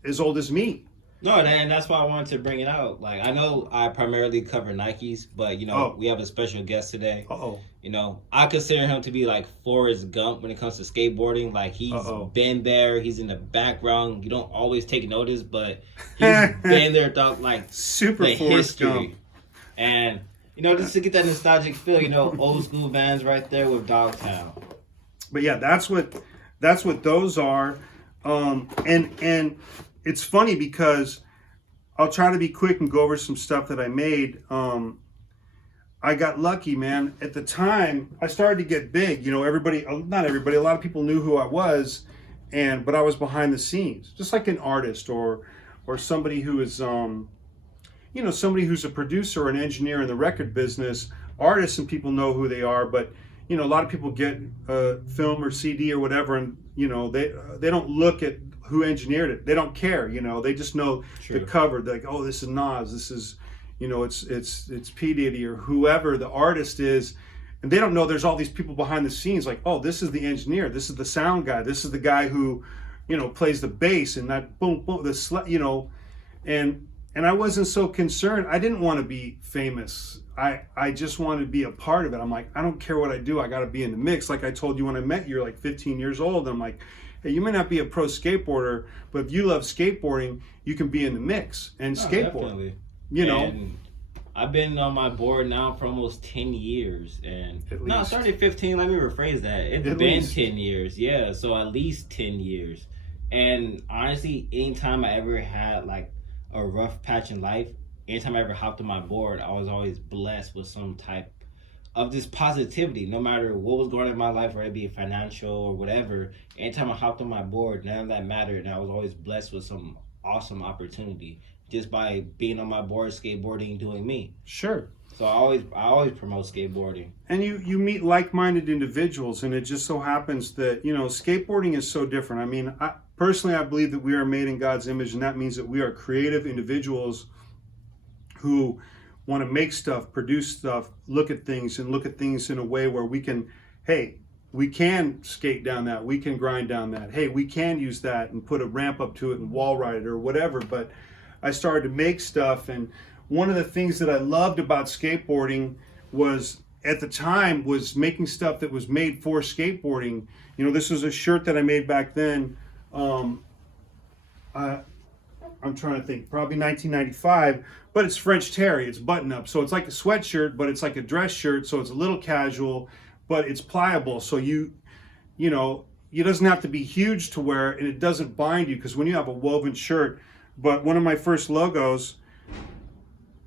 as old as me. No, and that's why I wanted to bring it out. Like, I know I primarily cover Nikes, but, you know, we have a special guest today. Uh-oh. You know, I consider him to be like Forrest Gump when it comes to skateboarding. Like, he's been there. He's in the background. You don't always take notice, but he's been there throughout, like, super the Forrest history. Gump. And, you know, just to get that nostalgic feel, you know, old school Vans right there with Dogtown. But yeah, that's what those are. And it's funny because I'll try to be quick and go over some stuff that I made. I got lucky, man. At the time, I started to get big. You know, not everybody, a lot of people knew who I was, but I was behind the scenes, just like an artist or somebody who is, you know, somebody who's a producer or an engineer in the record business. Artists and people know who they are, but you know, a lot of people get film or CD or whatever, and you know, they don't look at who engineered it. They don't care, you know. They just know the cover. They're like, oh, this is Nas. This is, you know, it's P Diddy or whoever the artist is, and they don't know there's all these people behind the scenes. Like, oh, this is the engineer. This is the sound guy. This is the guy who, you know, plays the bass and that boom boom you know, and I wasn't so concerned. I didn't want to be famous. I just wanted to be a part of it. I'm like, I don't care what I do. I got to be in the mix. Like I told you when I met you, you're like 15 years old. I'm like, hey, you may not be a pro skateboarder, but if you love skateboarding, you can be in the mix and skateboard. Definitely. You know, and I've been on my board now for almost 10 years. And no, I started 15. Let me rephrase that. It's been 10 years. Yeah, so at least 10 years. And honestly, anytime I ever had like a rough patch in life, anytime I ever hopped on my board, I was always blessed with some type of this positivity. No matter what was going on in my life, whether it be financial or whatever, anytime I hopped on my board, none of that mattered, and I was always blessed with some awesome opportunity just by being on my board, skateboarding, doing me. Sure. So I always promote skateboarding. And you meet like-minded individuals, and it just so happens that, you know, skateboarding is so different. I mean, personally, I believe that we are made in God's image, and that means that we are creative individuals who want to make stuff, produce stuff, look at things in a way where we can, hey, we can skate down that, we can grind down that, hey, we can use that and put a ramp up to it and wall ride it or whatever. But I started to make stuff, and one of the things that I loved about skateboarding was, at the time, was making stuff that was made for skateboarding. You know, this was a shirt that I made back then. I'm trying to think, probably 1995, but it's French Terry, it's button up. So it's like a sweatshirt, but it's like a dress shirt. So it's a little casual, but it's pliable. So you know, it doesn't have to be huge to wear, and it doesn't bind you, because when you have a woven shirt, but one of my first logos,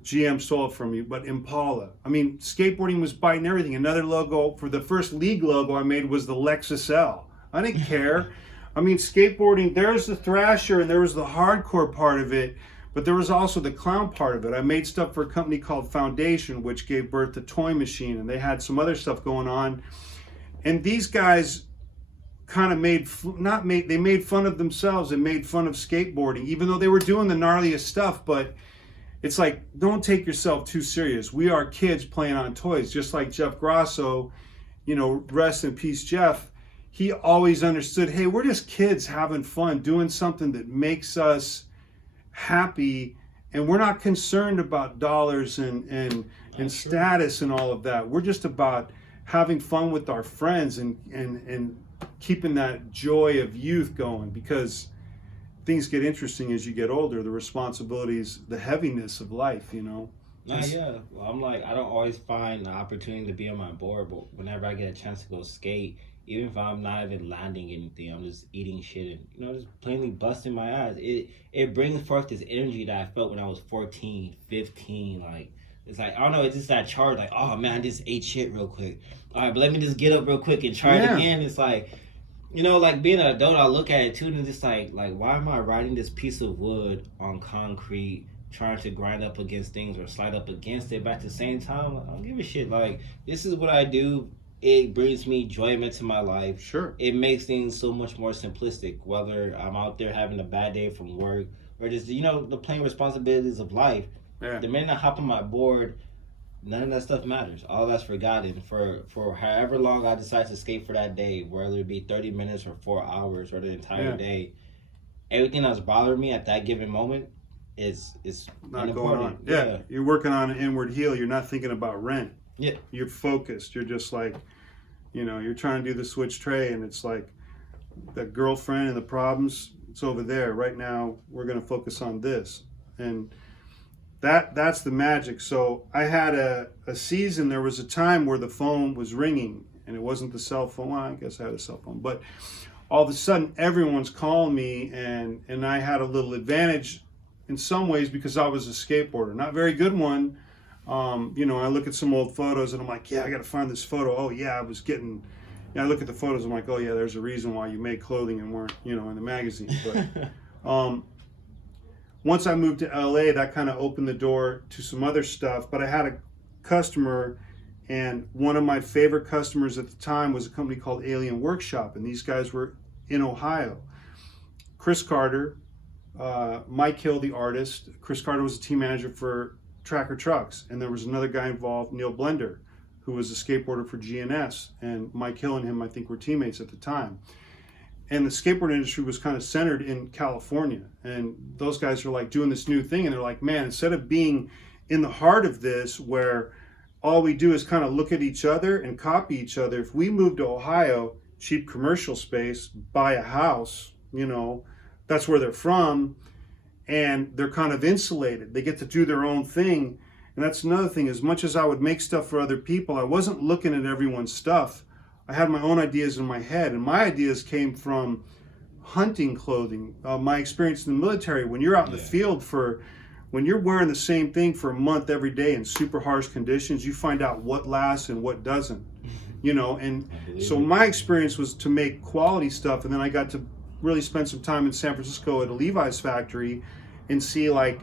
GM stole it from me, but Impala. I mean, skateboarding was biting everything. Another logo, for the first league logo I made, was the Lexus L. I didn't care. I mean, skateboarding, there's the thrasher and there was the hardcore part of it, but there was also the clown part of it. I made stuff for a company called Foundation, which gave birth to Toy Machine, and they had some other stuff going on. And these guys kind of made fun of themselves and made fun of skateboarding, even though they were doing the gnarliest stuff. But it's like, don't take yourself too serious. We are kids playing on toys, just like Jeff Grosso, you know, rest in peace, Jeff. He always understood, hey, we're just kids having fun, doing something that makes us happy, and we're not concerned about dollars and status and all of that. We're just about having fun with our friends and keeping that joy of youth going, because things get interesting as you get older, the responsibilities, the heaviness of life, you know. Yeah. Well, I'm like, I don't always find the opportunity to be on my board, but whenever I get a chance to go skate, even if I'm not even landing anything, I'm just eating shit and, just plainly busting my ass. It brings forth this energy that I felt when I was 14, 15. Like, it's like, I don't know, it's just that charge, like, oh man, I just ate shit real quick. All right, but let me just get up real quick and try it again. It's like, like being an adult, I look at it too, and it's just like, why am I riding this piece of wood on concrete, trying to grind up against things or slide up against it, but at the same time, I don't give a shit. Like, this is what I do. It brings me enjoyment to my life. Sure. It makes things so much more simplistic, whether I'm out there having a bad day from work or just, the plain responsibilities of life. Yeah. The minute I hop on my board, none of that stuff matters. All that's forgotten. For however long I decide to skate for that day, whether it be 30 minutes or 4 hours or the entire day, everything that's bothering me at that given moment is not going on. Yeah, you're working on an inward heel. You're not thinking about rent. Yeah. You're focused. You're just like, you're trying to do the switch tray, and it's like the girlfriend and the problems, it's over there. Right now, we're going to focus on this. And that's the magic. So I had a season, there was a time where the phone was ringing, and it wasn't the cell phone. Well, I guess I had a cell phone. But all of a sudden, everyone's calling me, and I had a little advantage in some ways because I was a skateboarder. Not a very good one. I look at some old photos and I'm like, I got to find this photo. Oh yeah, I look at the photos. I'm like, oh yeah, there's a reason why you make clothing and weren't, in the magazine. But once I moved to LA, that kind of opened the door to some other stuff. But I had a customer, and one of my favorite customers at the time was a company called Alien Workshop, and these guys were in Ohio. Chris Carter, Mike Hill, the artist. Chris Carter was a team manager for Tracker Trucks, and there was another guy involved, Neil Blender, who was a skateboarder for GNS, and Mike Hill and him, I think, were teammates at the time. And the skateboard industry was kind of centered in California, and those guys are like doing this new thing, and they're like, man, instead of being in the heart of this where all we do is kind of look at each other and copy each other, if we move to Ohio, cheap commercial space, buy a house, that's where they're from, and they're kind of insulated. They get to do their own thing. And that's another thing. As much as I would make stuff for other people, I wasn't looking at everyone's stuff. I had my own ideas in my head, and my ideas came from hunting clothing, my experience in the military. When you're out in the field when you're wearing the same thing for a month every day in super harsh conditions, you find out what lasts and what doesn't, and so my experience was to make quality stuff. And then I got to really spend some time in San Francisco at a Levi's factory and see like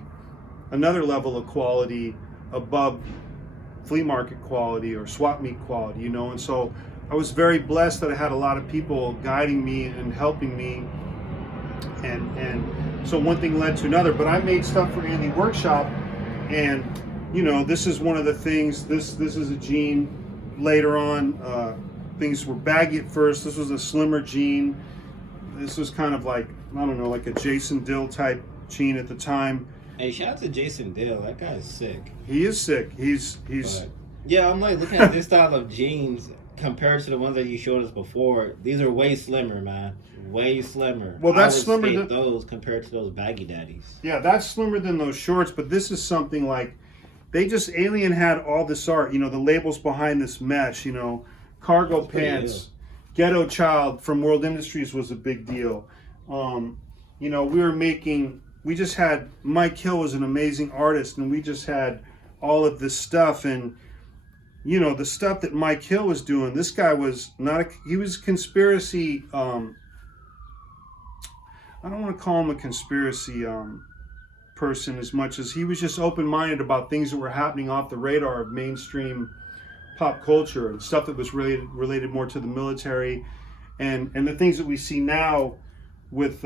another level of quality above flea market quality or swap meet quality, and so I was very blessed that I had a lot of people guiding me and helping me, and so one thing led to another. But I made stuff for Alien Workshop, and this is one of the things. This is a jean. Later on, things were baggy at first. This was a slimmer jean. This was kind of like, I don't know, like a Jason Dill type jean at the time. Hey, shout out to Jason Dill. That guy is sick. He is sick. He's. Yeah, I'm like looking at this style of jeans compared to the ones that you showed us before. These are way slimmer, man. Way slimmer. Well, that's slimmer than those compared to those baggy daddies. Yeah, that's slimmer than those shorts. But this is something like, Alien had all this art. The labels behind this mesh. Cargo pants. Ghetto Child from World Industries was a big deal. We just had, Mike Hill was an amazing artist, and we just had all of this stuff. And, the stuff that Mike Hill was doing, this guy was he was conspiracy, I don't want to call him a conspiracy person as much as he was just open-minded about things that were happening off the radar of mainstream pop culture and stuff that was related more to the military, and the things that we see now with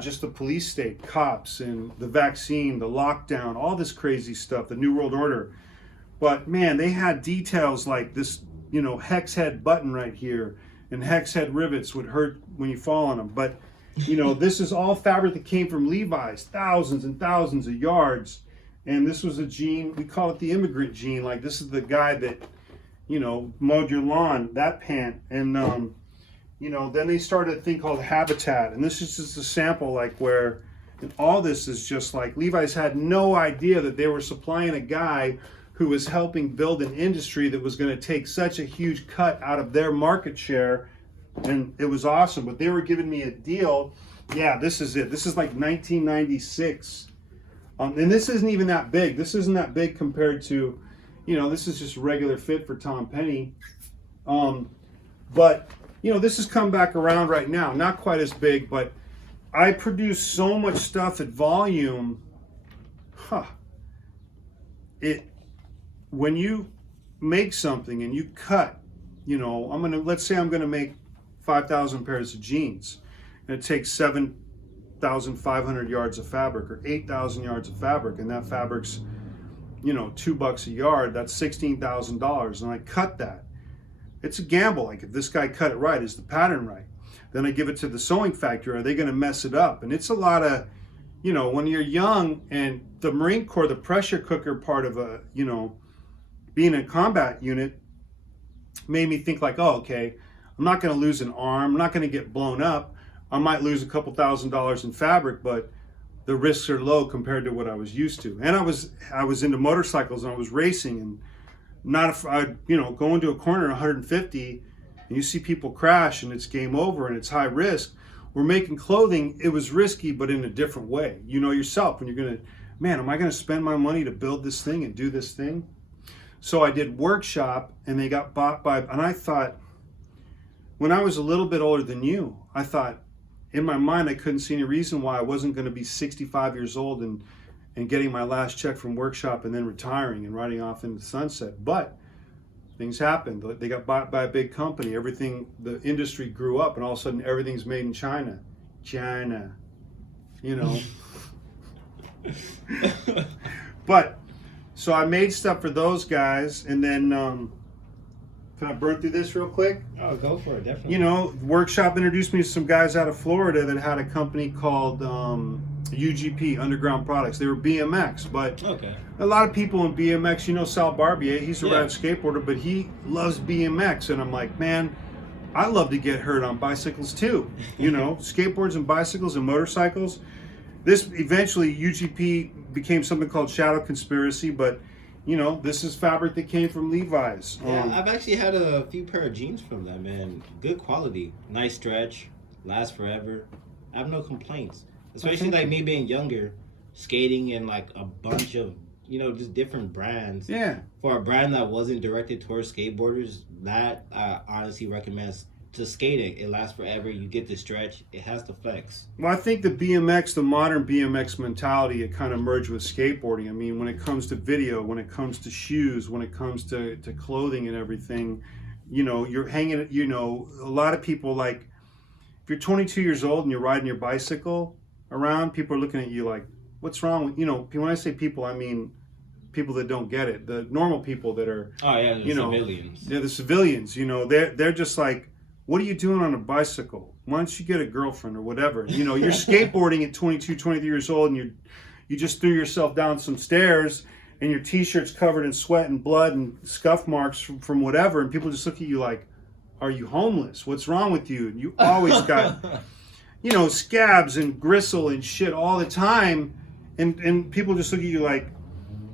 just the police state, cops, and the vaccine, the lockdown, all this crazy stuff, the New World Order. But man, they had details like this, hex head button right here, and hex head rivets would hurt when you fall on them. But this is all fabric that came from Levi's, thousands and thousands of yards. And this was a jean, we call it the immigrant jean. Like, this is the guy that, mowed your lawn, that pant. And, then they started a thing called Habitat. And this is just a sample, like, where and all this is just like Levi's had no idea that they were supplying a guy who was helping build an industry that was going to take such a huge cut out of their market share. And it was awesome. But they were giving me a deal. Yeah, this is it. This is like 1996. And this isn't even that big. This isn't that big compared to, this is just regular fit for Tom Penny. But, this has come back around right now. Not quite as big, but I produce so much stuff at volume. When you make something and you cut, let's say I'm gonna make 5,000 pairs of jeans, and it takes 7,500 yards of fabric or 8,000 yards of fabric, and that fabric's, $2 a yard. That's $16,000, and I cut that. It's a gamble. Like, if this guy cut it right, is the pattern right? Then I give it to the sewing factory. Are they going to mess it up? And it's a lot of, when you're young, and the Marine Corps, the pressure cooker part of being a combat unit made me think like, oh, okay, I'm not going to lose an arm. I'm not going to get blown up. I might lose a couple $1,000s in fabric, but the risks are low compared to what I was used to. And I was into motorcycles, and I was racing, and go into a corner at 150, and you see people crash, and it's game over, and it's high risk. We're making clothing. It was risky, but in a different way. You know yourself when you're gonna, man, am I gonna spend my money to build this thing and do this thing? So I did workshop, and they got bought by, and I thought, when I was a little bit older than you, I thought, in my mind, I couldn't see any reason why I wasn't going to be 65 years old and getting my last check from workshop and then retiring and riding off into the sunset. But things happened. They got bought by a big company. The industry grew up, and all of a sudden everything's made in China. But, so I made stuff for those guys, and then, can I burn through this real quick? Oh, go for it, definitely. Workshop introduced me to some guys out of Florida that had a company called UGP, Underground Products. They were BMX, but okay. A lot of people in BMX, Sal Barbier, he's a rad skateboarder, but he loves BMX. And I'm like, man, I love to get hurt on bicycles too. Skateboards and bicycles and motorcycles. This eventually, UGP became something called Shadow Conspiracy, but this is fabric that came from Levi's. Yeah, I've actually had a few pair of jeans from them, man. Good quality, nice stretch, lasts forever. I have no complaints. Especially like me being younger, skating in like a bunch of, just different brands. Yeah. For a brand that wasn't directed towards skateboarders, that I honestly recommend to skating. It lasts forever. You get the stretch. It has the flex. Well, I think the modern BMX mentality, it kind of merged with skateboarding. I mean, when it comes to video, when it comes to shoes, when it comes to clothing and everything, you're hanging, a lot of people, like, if you're 22 years old and you're riding your bicycle around, people are looking at you like, what's wrong with, when I say people, I mean people that don't get it. The normal people that are, civilians. They're the civilians, they're just like, what are you doing on a bicycle? Why don't you get a girlfriend or whatever? You're skateboarding at 22, 23 years old, and you just threw yourself down some stairs, and your t-shirt's covered in sweat and blood and scuff marks from whatever, and people just look at you like, are you homeless? What's wrong with you? And you always got, scabs and gristle and shit all the time, and people just look at you like.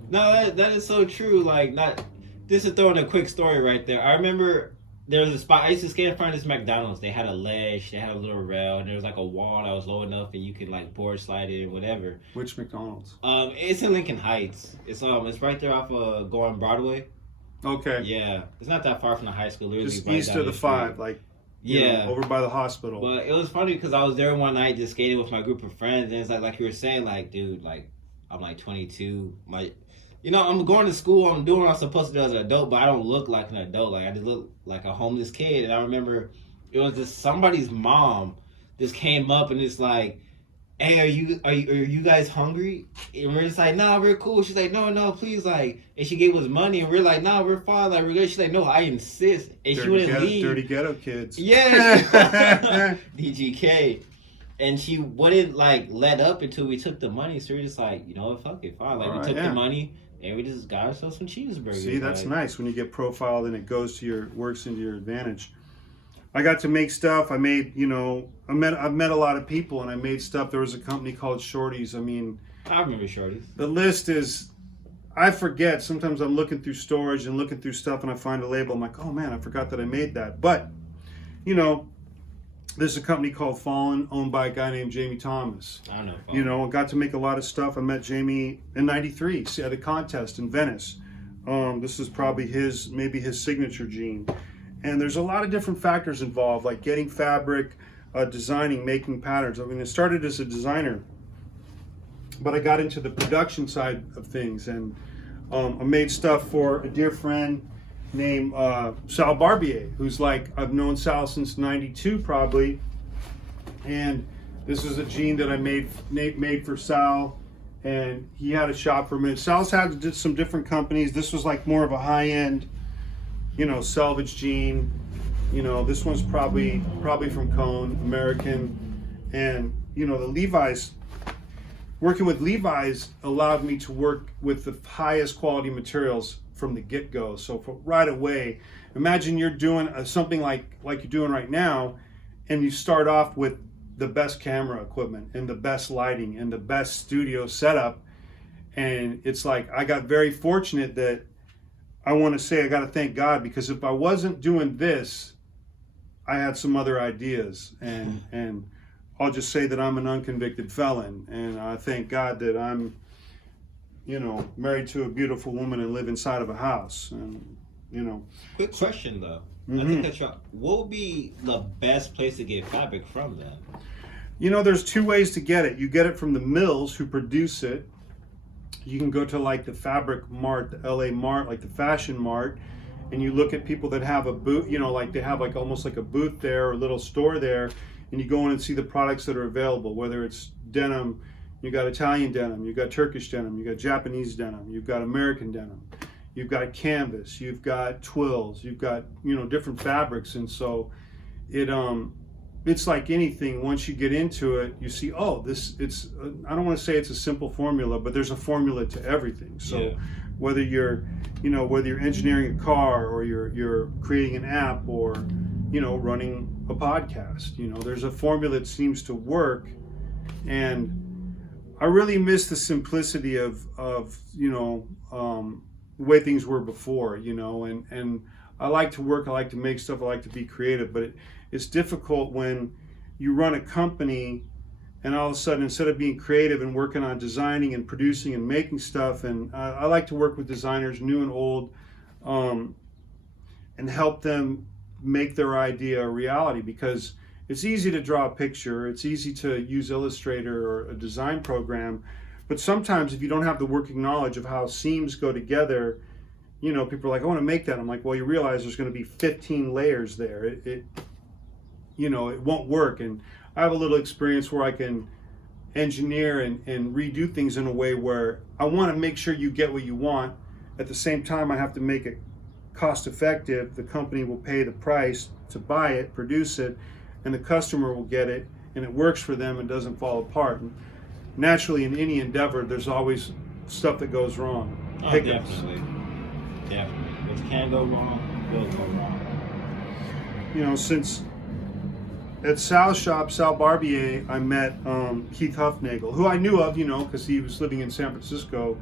No, that is so true. Like, this is throwing a quick story right there. I remember there was a spot, I used to skate in front of this McDonald's. They had a ledge, they had a little rail, and there was like a wall that was low enough and you could like board slide it and whatever. Which McDonald's? It's in Lincoln Heights. It's right there off of going Broadway. Okay. Yeah. It's not that far from the high school. Just right east of the 5, like, over by the hospital. But it was funny because I was there one night just skating with my group of friends, and it's like you were saying, like, dude, like, I'm like 22, I'm going to school, I'm doing what I'm supposed to do as an adult, but I don't look like an adult. Like, I just look like a homeless kid. And I remember it was just somebody's mom just came up and it's like, hey, are you guys hungry? And we're just like, nah, we're cool. She's like, no, please, like, and she gave us money, and we're like, nah, we're fine, like, we're good. She's like, no, I insist. And she wouldn't leave. Dirty ghetto kids. Yeah. DGK. And she wouldn't, like, let up until we took the money. So we're just like, fuck it, fine. Like, we took the money. and we just got ourselves some cheeseburgers. See, that's like, nice when you get profiled and it goes to your works into your advantage. I got to make stuff. I made, I've met a lot of people, and I made stuff. There was a company called Shorty's. I mean, I remember Shorty's. The list is, I forget. Sometimes I'm looking through storage and looking through stuff, and I find a label. I'm like, oh man, I forgot that I made that. But, there's a company called Fallen, owned by a guy named Jamie Thomas. I don't know. I got to make a lot of stuff. I met Jamie in '93 at a contest in Venice. This is probably maybe his signature jean. And there's a lot of different factors involved, like getting fabric, designing, making patterns. I mean, it started as a designer, but I got into the production side of things, and I made stuff for a dear friend named Sal Barbier, who's like, I've known Sal since '92 probably, and this is a jean that I made for Sal, and he had a shop for a minute. Sal's had some different companies. This was like more of a high-end, selvage jean. This one's probably from Cone, American, and the Levi's. Working with Levi's allowed me to work with the highest quality materials from the get-go. So right away, imagine you're doing something like you're doing right now, and you start off with the best camera equipment and the best lighting and the best studio setup, and it's like I got very fortunate that I want to say I got to thank God, because if I wasn't doing this, I had some other ideas, and I'll just say that I'm an unconvicted felon, and I thank God that I'm, married to a beautiful woman and live inside of a house, and Quick question though. I think that what would be the best place to get fabric from then? There's two ways to get it. You get it from the mills who produce it. You can go to like the Fabric Mart, the LA Mart, like the Fashion Mart, and you look at people that have a booth, like they have like almost like a booth there or a little store there, and you go in and see the products that are available, whether it's denim, you got Italian denim, you got Turkish denim, you got Japanese denim, you've got American denim, you've got canvas, you've got twills, you've got, different fabrics. And so it's like anything. Once you get into it, you see, I don't want to say it's a simple formula, but there's a formula to everything. So whether you're engineering a car, or you're creating an app, or running a podcast, there's a formula that seems to work. And I really miss the simplicity of the way things were before, and I like to work, I like to make stuff, I like to be creative, but it's difficult when you run a company and all of a sudden, instead of being creative and working on designing and producing and making stuff, and I like to work with designers, new and old, and help them make their idea a reality, because it's easy to draw a picture, it's easy to use Illustrator or a design program, but sometimes if you don't have the working knowledge of how seams go together, people are like, I want to make that. I'm like, well, you realize there's going to be 15 layers there. It won't work. And I have a little experience where I can engineer and redo things in a way where I want to make sure you get what you want. At the same time, I have to make it cost effective. The company will pay the price to buy it, produce it, and the customer will get it, and it works for them and doesn't fall apart. And naturally, in any endeavor, there's always stuff that goes wrong. Oh, definitely. What can go wrong will go wrong. Since at Sal's shop, Sal Barbier, I met Keith Huffnagel, who I knew of, because he was living in San Francisco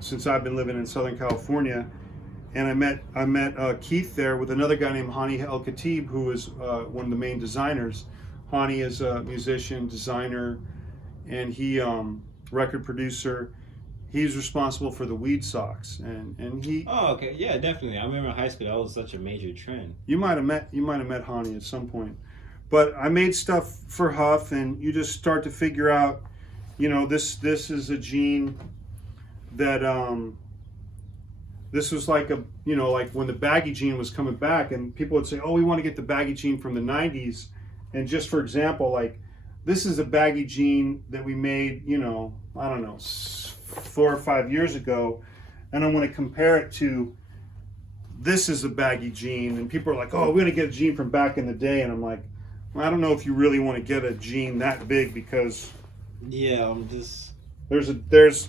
since I've been living in Southern California. And I met Keith there with another guy named Hani El Khatib, who is one of the main designers. Hani is a musician, designer, and he record producer. He's responsible for the weed socks, and he. Oh, okay, yeah, definitely. I remember in high school that was such a major trend. You might have met Hani at some point, but I made stuff for Huff, and you just start to figure out, this is a jean that this was like like when the baggy jean was coming back, and people would say, oh, we want to get the baggy jean from the 90s, and just for example, like this is a baggy jean that we made, I don't know, 4 or 5 years ago, and I want to compare it to this is a baggy jean, and people are like, oh, we're going to get a jean from back in the day, and I'm like, well, I don't know if you really want to get a jean that big, because I'm just there's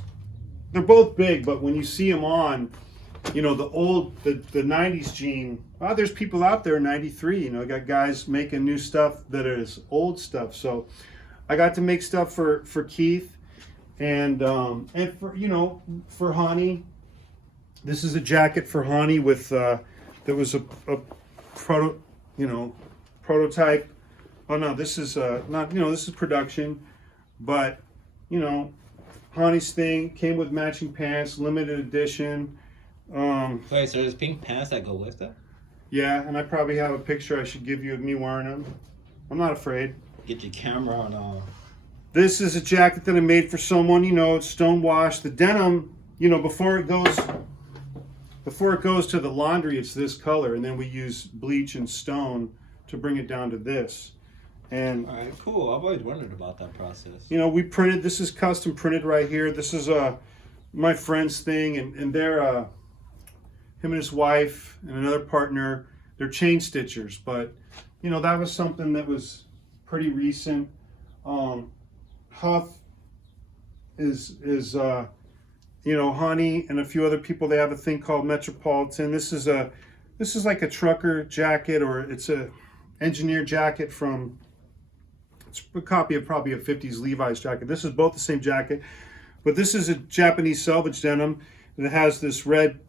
they're both big, but when you see them on, you know, the 90s jean, there's people out there in 93, you know, I got guys making new stuff that is old stuff. So I got to make stuff for Keith and for, you know, for Hani. This is a jacket for Hani with, that was a prototype. Oh no, this is not, you know, this is production, but, you know, Hani's thing came with matching pants, limited edition. Wait, so there's pink pants that go with that? Yeah, and I probably have a picture I should give you of me wearing them. I'm not afraid. Get your camera on. This is a jacket that I made for someone, you know, it's stonewashed. The denim, you know, before it goes to the laundry, it's this color, and then we use bleach and stone to bring it down to this. And all right, cool. I've always wondered about that process. You know, we printed, this is custom printed right here. This is my friend's thing, and they're him and his wife and another partner, they're chain stitchers, but you know, that was something that was pretty recent. Huff is you know, Hani and a few other people, they have a thing called Metropolitan. This is like a trucker jacket, or it's a engineer jacket from, it's a copy of probably a 50s Levi's jacket. This is both the same jacket, but this is a Japanese selvage denim, and it has this red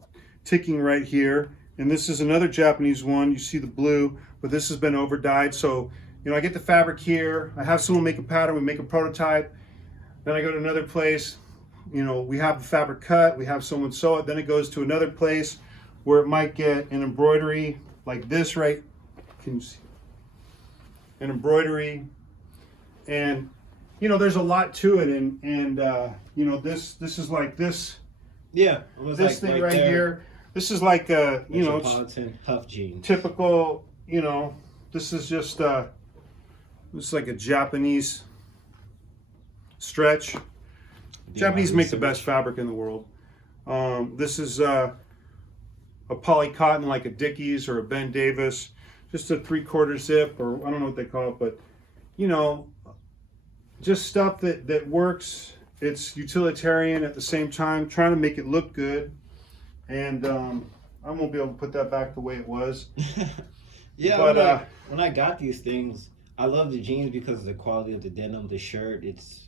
ticking right here, and this is another Japanese one. You see the blue, but this has been over dyed. So, you know, I get the fabric here, I have someone make a pattern, we make a prototype, then I go to another place, you know, we have the fabric cut, we have someone sew it, then it goes to another place where it might get an embroidery like this, right? Can you see? An embroidery, and you know, there's a lot to it, and you know, this is like this. Yeah, this like thing right here. This is like a, you know, Huff jeans. Typical, you know, this is just this is like a Japanese stretch. Japanese make the best fabric in the world. This is a poly cotton like a Dickies or a Ben Davis, just a 3/4 zip, or I don't know what they call it, but you know, just stuff that works. It's utilitarian at the same time, trying to make it look good. And I won't be able to put that back the way it was. Yeah, but when I got these things, I love the jeans because of the quality of the denim, the shirt. It's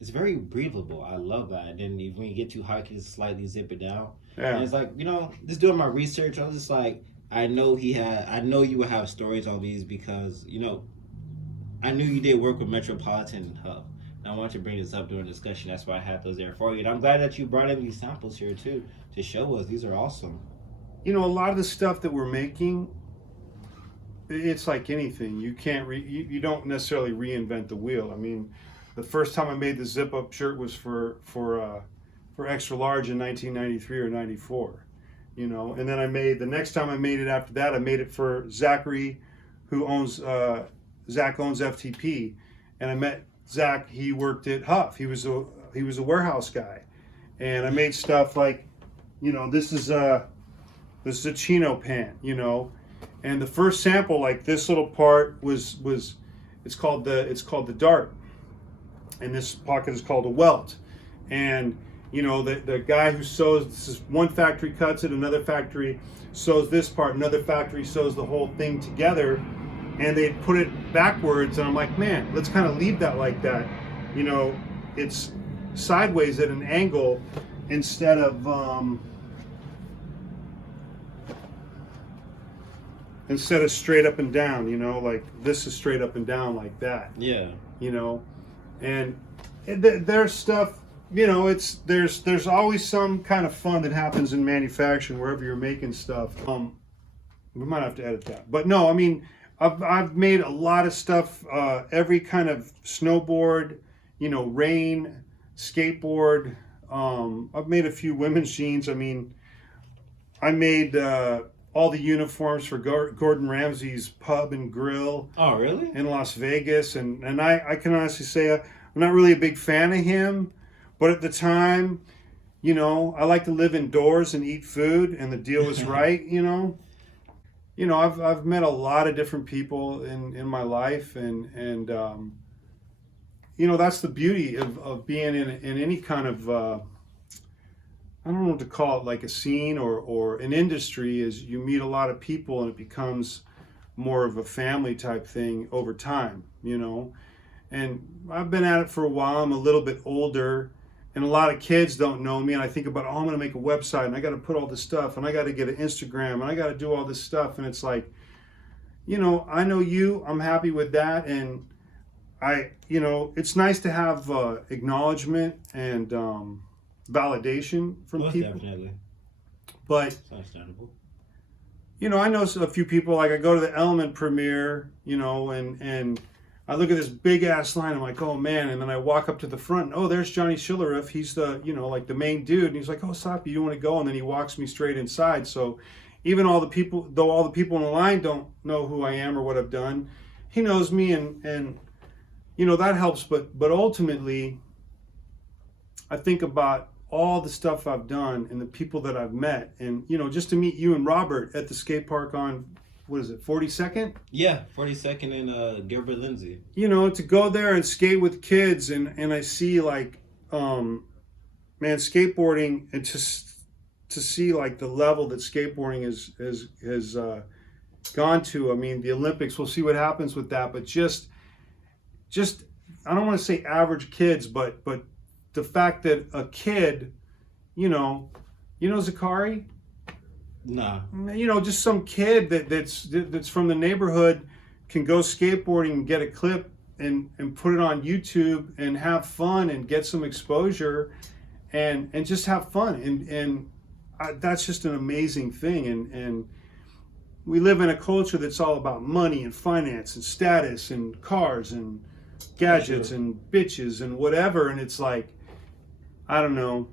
very breathable. I love that. And then when you get too hot, you just slightly zip it down. Yeah. And it's like, you know, just doing my research, I was just like, I know you would have stories on these because, you know, I knew you did work with Metropolitan and Huff. And I want you to bring this up during discussion. That's why I had those there for you. And I'm glad that you brought in these samples here too to show us. These are awesome. You know, a lot of the stuff that we're making, it's like anything. You can't you don't necessarily reinvent the wheel. I mean, the first time I made the zip up shirt was for extra large in 1993 or 94. You know, and then the next time I made it after that, I made it for Zachary, who owns Zach owns FTP, and I met Zach. He worked at Huff. He was a warehouse guy, and I made stuff like, you know, this is a chino pant, you know, and the first sample, like this little part was it's called the dart, and this pocket is called a welt, and you know, the guy who sews, this is one factory cuts it, another factory sews this part, another factory sews the whole thing together, and they put it backwards, and I'm like, man, let's kind of leave that like that. You know, it's sideways at an angle instead of straight up and down, you know, like this is straight up and down like that. Yeah. You know, and there's stuff, you know, there's always some kind of fun that happens in manufacturing wherever you're making stuff. We might have to edit that, but no, I mean, I've made a lot of stuff, every kind of snowboard, you know, rain, skateboard. I've made a few women's jeans. I mean, I made all the uniforms for Gordon Ramsay's pub and grill. Oh, really? In Las Vegas, and I can honestly say I'm not really a big fan of him. But at the time, you know, I like to live indoors and eat food, and the deal was right, you know. You know, I've met a lot of different people in my life, and you know, that's the beauty of being in any kind of I don't know what to call it, like a scene or an industry, is you meet a lot of people and it becomes more of a family type thing over time, you know. And I've been at it for a while. I'm a little bit older, and a lot of kids don't know me. And I think about, oh, I'm going to make a website, and I got to put all this stuff, and I got to get an Instagram, and I got to do all this stuff. And it's like, you know, I know you. I'm happy with that, and you know, it's nice to have acknowledgement and validation from Most people. definitely. But It's understandable. you know, I know a few people. Like I go to the Element premiere, you know, and I look at this big ass line. I'm like, oh man! And then I walk up to the front. And, oh, there's Johnny Schillerith. He's the, you know, like the main dude. And he's like, oh, Slappy, you want to go? And then he walks me straight inside. So even all the people, though all the people in the line don't know who I am or what I've done, he knows me, and you know, that helps. But ultimately, I think about all the stuff I've done and the people that I've met, and you know, just to meet you and Robert at the skate park on, what is it, 42nd? Yeah, 42nd and Gilbert Lindsay. You know, to go there and skate with kids, and I see like, man, skateboarding, and to see like the level that skateboarding has gone to. I mean, the Olympics, we'll see what happens with that, but just I don't want to say average kids, but the fact that a kid, you know Zakari? Nah. You know, just some kid that's from the neighborhood can go skateboarding and get a clip and put it on YouTube and have fun and get some exposure and just have fun. And that's just an amazing thing. And we live in a culture that's all about money and finance and status and cars and gadgets and bitches and whatever. And it's like, I don't know.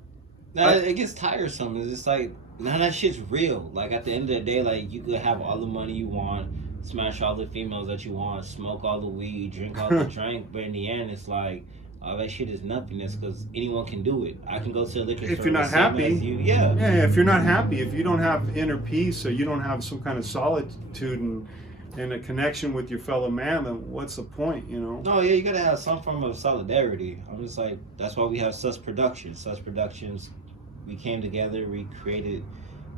It gets tiresome. It's just like, none of that shit's real. Like, at the end of the day, like, you could have all the money you want, smash all the females that you want, smoke all the weed, drink all the drink, but in the end, it's like, all that shit is nothingness because anyone can do it. I can go to a liquor store. If you're not happy, yeah, if you're not happy, if you don't have inner peace or you don't have some kind of solitude and a connection with your fellow man, then what's the point, you know? No, yeah, you gotta have some form of solidarity. I'm just like, that's why we have Sus Productions. Sus Productions, we came together, we created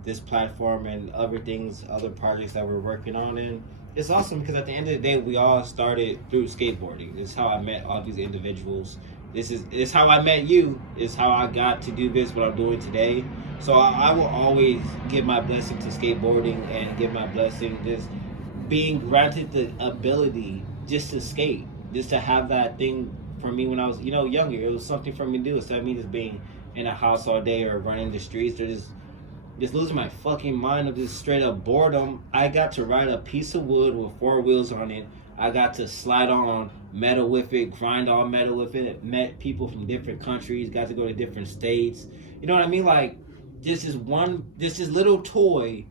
this platform and other things, other projects that we're working on. And it's awesome because at the end of the day, we all started through skateboarding. It's how I met all these individuals. It's how I met you. It's how I got to do this, what I'm doing today. So I will always give my blessing to skateboarding and give my blessing just being granted the ability just to skate, just to have that thing for me when I was, you know, younger. It was something for me to do. Instead of me just being in a house all day or running the streets or just losing my fucking mind of just straight up boredom. I got to ride a piece of wood with 4 wheels on it. I got to slide on metal with it, grind on metal with it, met people from different countries, got to go to different states. You know what I mean? Like, this little toy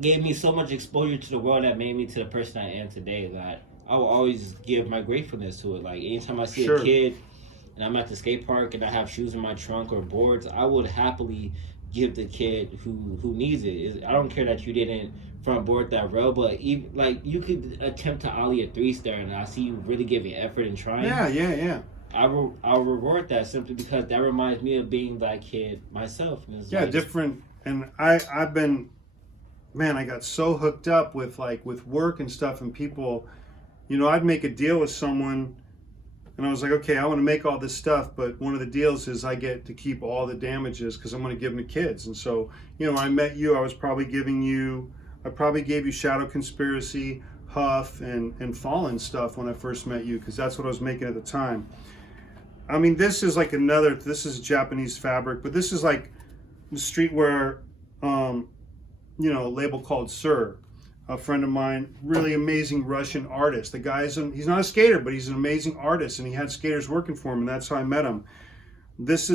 gave me so much exposure to the world that made me to the person I am today that I will always give my gratefulness to it. Like, anytime I see a kid and I'm at the skate park and I have shoes in my trunk or boards, I would happily give the kid who needs it. I don't care that you didn't front board that rail, but even, like, you could attempt to ollie a 3-star and I see you really giving effort and trying. Yeah. I'll reward that simply because that reminds me of being that kid myself. And it's like, different. And I've been, man, I got so hooked up with work and stuff and people. You know, I'd make a deal with someone and I was like, okay, I want to make all this stuff, but one of the deals is I get to keep all the damages because I'm going to give them to kids. And so, you know, when I met you, I probably gave you Shadow Conspiracy, Huff, and Fallen stuff when I first met you because that's what I was making at the time. I mean, this is Japanese fabric, but this is like the streetwear, you know, label called Sir. A friend of mine, really amazing Russian artist. The guy's he's not a skater, but he's an amazing artist, and he had skaters working for him, and that's how I met him. This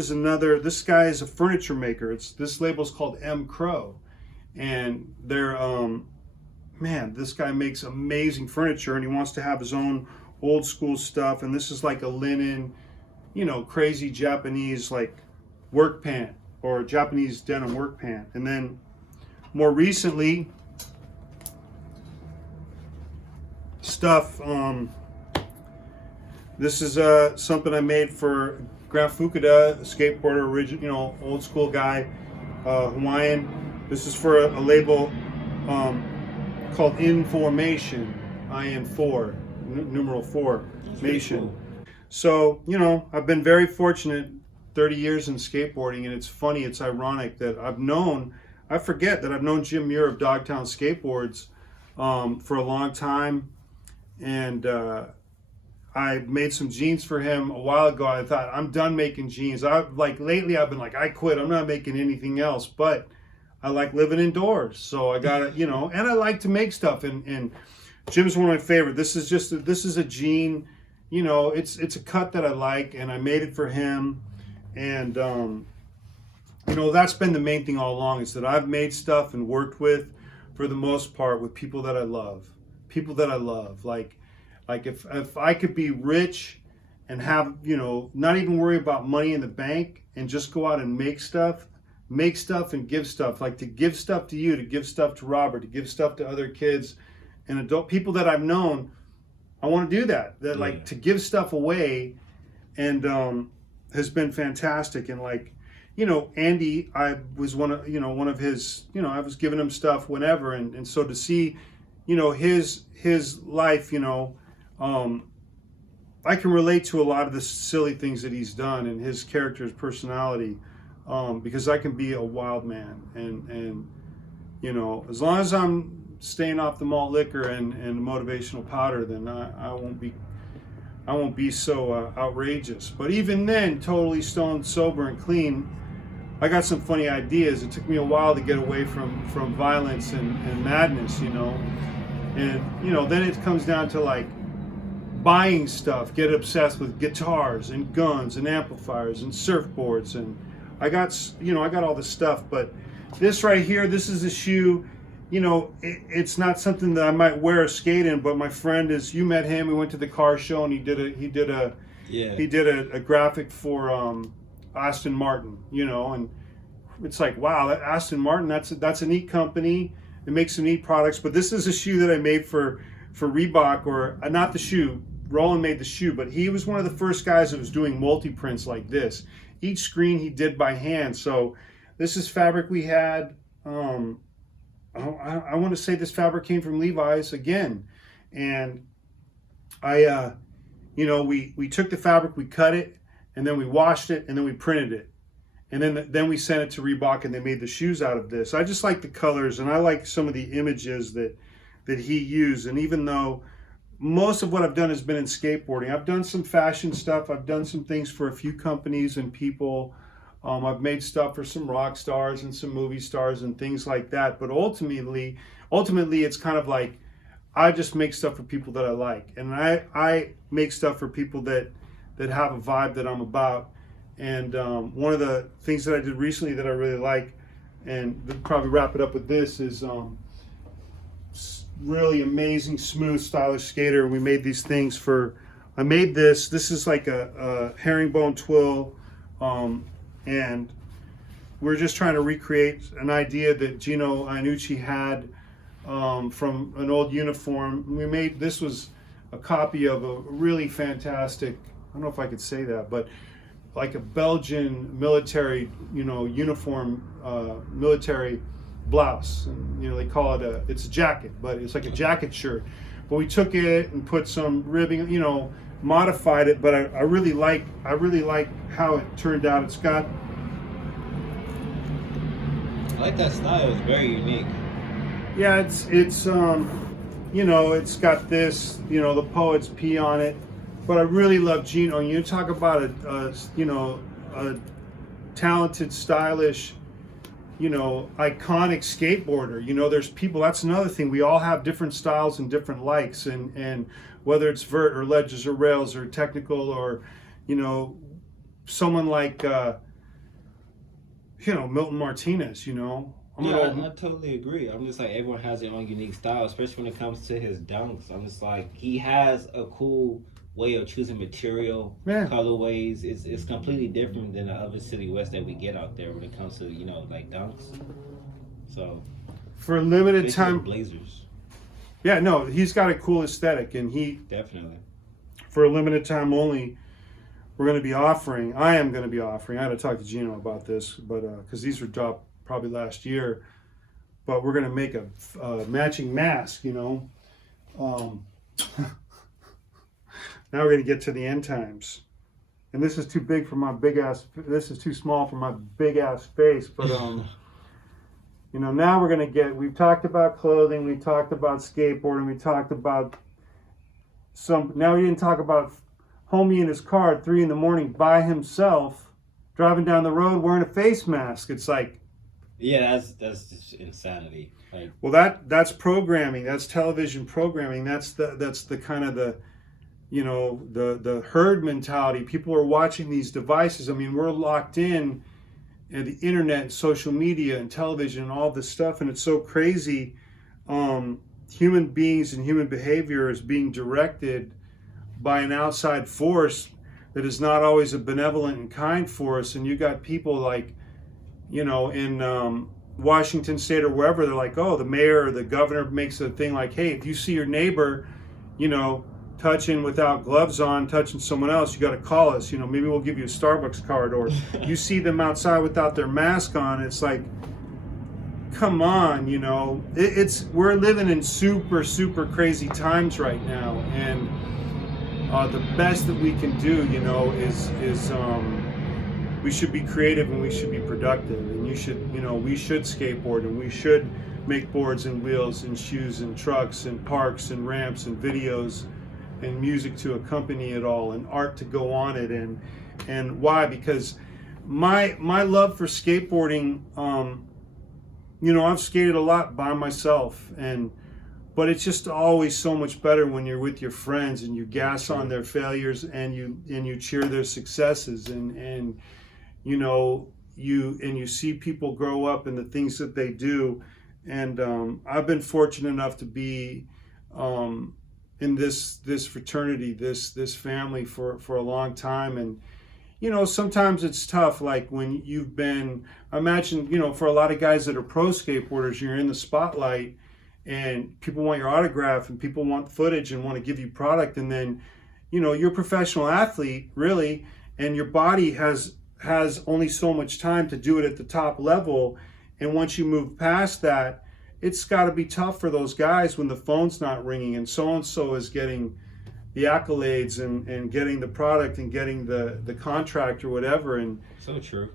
guy is a furniture maker. This label's called M Crow, and they're man, this guy makes amazing furniture, and he wants to have his own old school stuff. And this is like a linen, you know, crazy Japanese like work pant or Japanese denim work pant. And then more recently, stuff. This is something I made for Grant Fukuda, skateboarder, original, you know, old school guy, Hawaiian. This is for a label called Information, IN4, numeral 4, Nation. Cool. So, you know, I've been very fortunate 30 years in skateboarding, and it's funny, it's ironic that I forget that I've known Jim Muir of Dogtown Skateboards for a long time, and I made some jeans for him a while ago. I thought, I'm done making jeans. Lately I've been like, I quit, I'm not making anything else, but I like living indoors, so I gotta, you know, and I like to make stuff, and Jim's one of my favorite. This is a jean, you know, it's a cut that I like, and I made it for him, and you know, that's been the main thing all along, is that I've made stuff and worked with, for the most part, with people that I love. Like if I could be rich and have, you know, not even worry about money in the bank and just go out and make stuff and give stuff, like to give stuff to you, to give stuff to Robert, to give stuff to other kids and adult people that I've known. I want to do that. Like to give stuff away, and has been fantastic. And like, you know, Andy, I was one of his, you know, I was giving him stuff whenever, and so to see, you know, his life, you know, I can relate to a lot of the silly things that he's done, and his character's personality, because I can be a wild man, and you know, as long as I'm staying off the malt liquor and motivational powder, then I won't be so outrageous. But even then, totally stoned, sober, and clean, I got some funny ideas. It took me a while to get away from violence and madness, you know. And you know, then it comes down to like buying stuff, get obsessed with guitars and guns and amplifiers and surfboards, and I got all this stuff. But this right here, this is a shoe. You know, it's not something that I might wear or skate in, but my friend you met him. We went to the car show, and he did a graphic for Aston Martin. You know, and it's like, wow, Aston Martin, that's a neat company. It makes some neat products. But this is a shoe that I made for Reebok, or not the shoe. Roland made the shoe, but he was one of the first guys that was doing multi-prints like this. Each screen he did by hand. So this is fabric we had. I want to say this fabric came from Levi's again, and you know, we took the fabric, we cut it, and then we washed it, and then we printed it, and then we sent it to Reebok, and they made the shoes out of this. I just like the colors, and I like some of the images that he used. And even though most of what I've done has been in skateboarding, I've done some fashion stuff. I've done some things for a few companies and people. I've made stuff for some rock stars and some movie stars and things like that. But ultimately, it's kind of like I just make stuff for people that I like, and I make stuff for people that have a vibe that I'm about. And one of the things that I did recently that I really like, and we'll probably wrap it up with this, is really amazing, smooth, stylish skater. We made these things I made this is like a herringbone twill, and we're just trying to recreate an idea that Gino Iannucci had from an old uniform. This was a copy of a really fantastic, I don't know if I could say that, but like a Belgian military, you know, uniform, military blouse. And, you know, they call it it's a jacket, but it's like a jacket shirt. But we took it and put some ribbing, you know, modified it. But I really like how it turned out. It's got, I like that style. It's very unique. yeah, it's you know, it's got this, you know, the poet's P on it. But I really love Gino. You talk about a talented, stylish, you know, iconic skateboarder. You know, there's people, that's another thing. We all have different styles and different likes, and whether it's vert or ledges or rails or technical, or, you know, someone like, you know, Milton Martinez, you know. I totally agree. I'm just like, everyone has their own unique style, especially when it comes to his dunks. I'm just like, he has a cool way of choosing material, colorways. It's completely different than the other silhouettes that we get out there when it comes to, you know, like dunks. So for a limited time, blazers. Yeah, no, he's got a cool aesthetic, and he definitely, for a limited time only, we're going to be offering, I am going to be offering, I had to talk to Gino about this, but because these were dropped probably last year, but we're going to make a matching mask, you know. Now we're going to get to the end times. And this is too big for my big ass, this is too small for my big ass face, but you know, now we're going to get, we've talked about clothing, we talked about skateboarding, we talked about now we didn't talk about homie in his car at 3 a.m. by himself, driving down the road wearing a face mask. It's like, yeah, that's just insanity. Like, well, that's programming. That's television programming. That's the kind of the, you know, the herd mentality. People are watching these devices. I mean, we're locked in at the internet and social media and television and all this stuff, and it's so crazy. Human beings and human behavior is being directed by an outside force that is not always a benevolent and kind force. And you got people like, you know, in Washington State or wherever, they're like, oh, the mayor or the governor makes a thing like, hey, if you see your neighbor, you know, touching without gloves on, touching someone else, you got to call us. You know, maybe we'll give you a Starbucks card. Or you see them outside without their mask on, it's like, come on, you know, we're living in super crazy times right now, and the best that we can do, you know, is we should be creative and we should be productive, and we should skateboard, and we should make boards and wheels and shoes and trucks and parks and ramps and videos and music to accompany it all and art to go on it. And why? Because my love for skateboarding, you know, I've skated a lot by myself, but it's just always so much better when you're with your friends and you gas on their failures and you cheer their successes, and you know, you see people grow up in the things that they do. And I've been fortunate enough to be in this fraternity, this family for a long time. And you know, sometimes it's tough, like when you've been, imagine, you know, for a lot of guys that are pro skateboarders, you're in the spotlight and people want your autograph and people want footage and want to give you product, and then, you know, you're a professional athlete, really, and your body has only so much time to do it at the top level. And once you move past that, it's got to be tough for those guys when the phone's not ringing and so is getting the accolades and getting the product and getting the contract or whatever. And so true.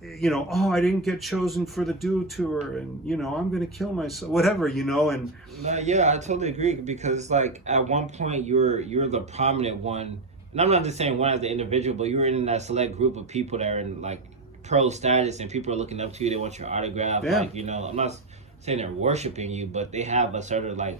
You know, oh, I didn't get chosen for the Duo Tour, and you know, I'm gonna kill myself, whatever, you know. And yeah, I totally agree, because like at one point you're the prominent one, and I'm not just saying one as the individual, but you're in that select group of people that are in like pro status, and people are looking up to you. They want your autograph. Yeah. Like, you know, I'm not saying they're worshiping you, but they have a sort of like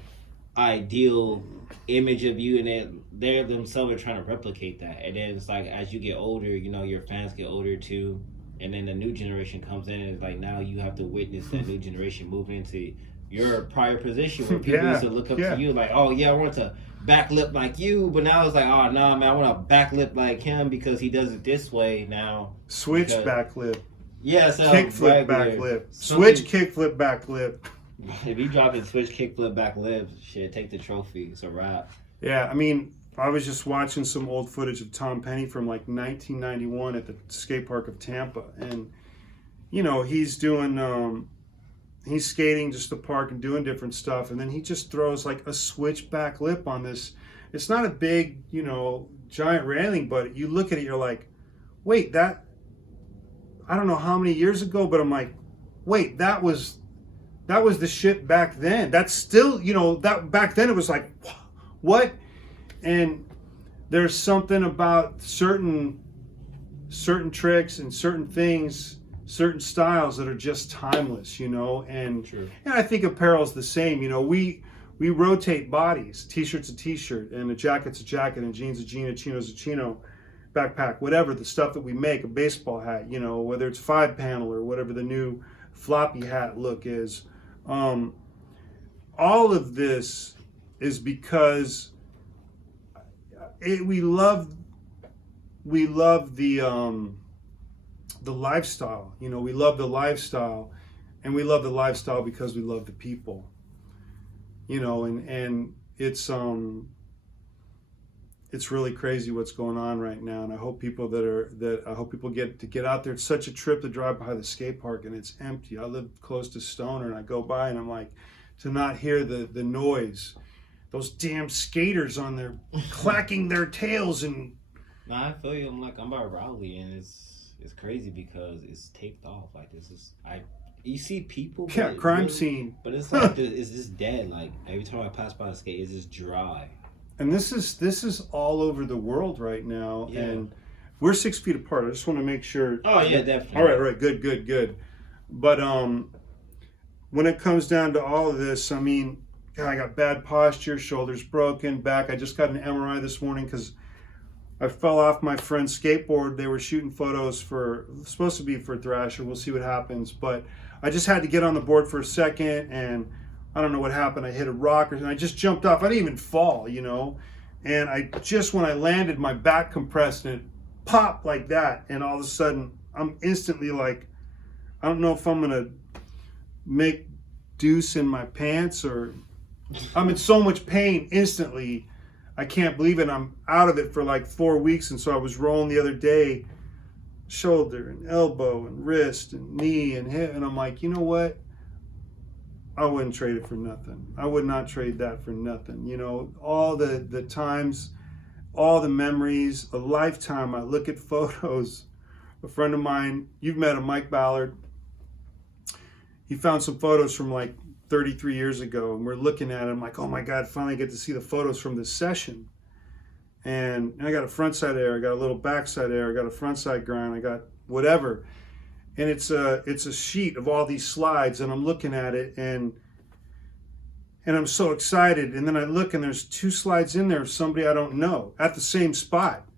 ideal image of you, and they're themselves are trying to replicate that. And then it's like, as you get older, you know, your fans get older too, and then the new generation comes in, and it's like now you have to witness that new generation moving into your prior position where people used to look up to you like, oh yeah, I want to backlip like you, but now it's like, oh no, man, I want to backlip like him because he does it this way now. Switch backlip. Yeah, so kickflip backlip. Switch kickflip backlip. If you drop it, switch kickflip backlip, shit, take the trophy. It's a wrap. Yeah, I mean, I was just watching some old footage of Tom Penny from like 1991 at the skate park of Tampa, and you know, he's doing he's skating just the park and doing different stuff, and then he just throws like a switch back lip on this. It's not a big, you know, giant railing, but you look at it, you're like, wait, that, I don't know how many years ago, but I'm like, wait, that was the shit back then. That's still, you know, that back then it was like, what? And there's something about certain tricks and certain things, certain styles that are just timeless, you know. And and I think apparel's the same. You know, we rotate bodies. T-shirt's a t-shirt, and a jacket's a jacket, and jeans a jean, a chino's a chino, backpack, whatever, the stuff that we make, a baseball hat, you know, whether it's 5-panel or whatever the new floppy hat look is. All of this is because we love the lifestyle. You know, we love the lifestyle, and we love the lifestyle because we love the people. You know, and it's it's really crazy what's going on right now, and I hope people get out there. It's such a trip to drive by the skate park and it's empty. I live close to Stoner and I go by and I'm like, to not hear the noise, those damn skaters on there clacking their tails. And Nah, I feel you. I'm by Raleigh, and it's crazy because it's taped off. Like this is you see people. Yeah, crime scene. But it's like it's just dead. Like every time I pass by the skate, it's just dry. And this is all over the world right now, Yeah. and we're 6 feet apart. I just want to make sure. Oh yeah, definitely. All right, good. But when it comes down to all of this, I mean, God, I got bad posture, shoulders broken, back. I just got an MRI this morning because I fell off my friend's skateboard. They were shooting photos supposed to be for Thrasher. We'll see what happens. But I just had to get on the board for a second, and I don't know what happened. I hit a rock, and I just jumped off. I didn't even fall, you know. And when I landed, my back compressed, and it popped like that. And all of a sudden, I'm instantly like, I don't know if I'm going to make deuce in my pants, or I'm in so much pain instantly. I can't believe it. I'm out of it for like 4 weeks. And so I was rolling the other day, shoulder and elbow and wrist and knee and hip. And I'm like, you know what? I wouldn't trade it for nothing. I would not trade that for nothing. You know, all the times, all the memories, a lifetime. I look at photos. A friend of mine, you've met him, Mike Ballard. He found some photos from like 33 years ago, and we're looking at it. I'm like, oh my God, finally get to see the photos from this session. And I got a front side air, I got a little back side air, I got a front side grind, I got whatever. And it's a sheet of all these slides, and I'm looking at it, and I'm so excited. And then I look, and there's 2 slides in there of somebody I don't know at the same spot.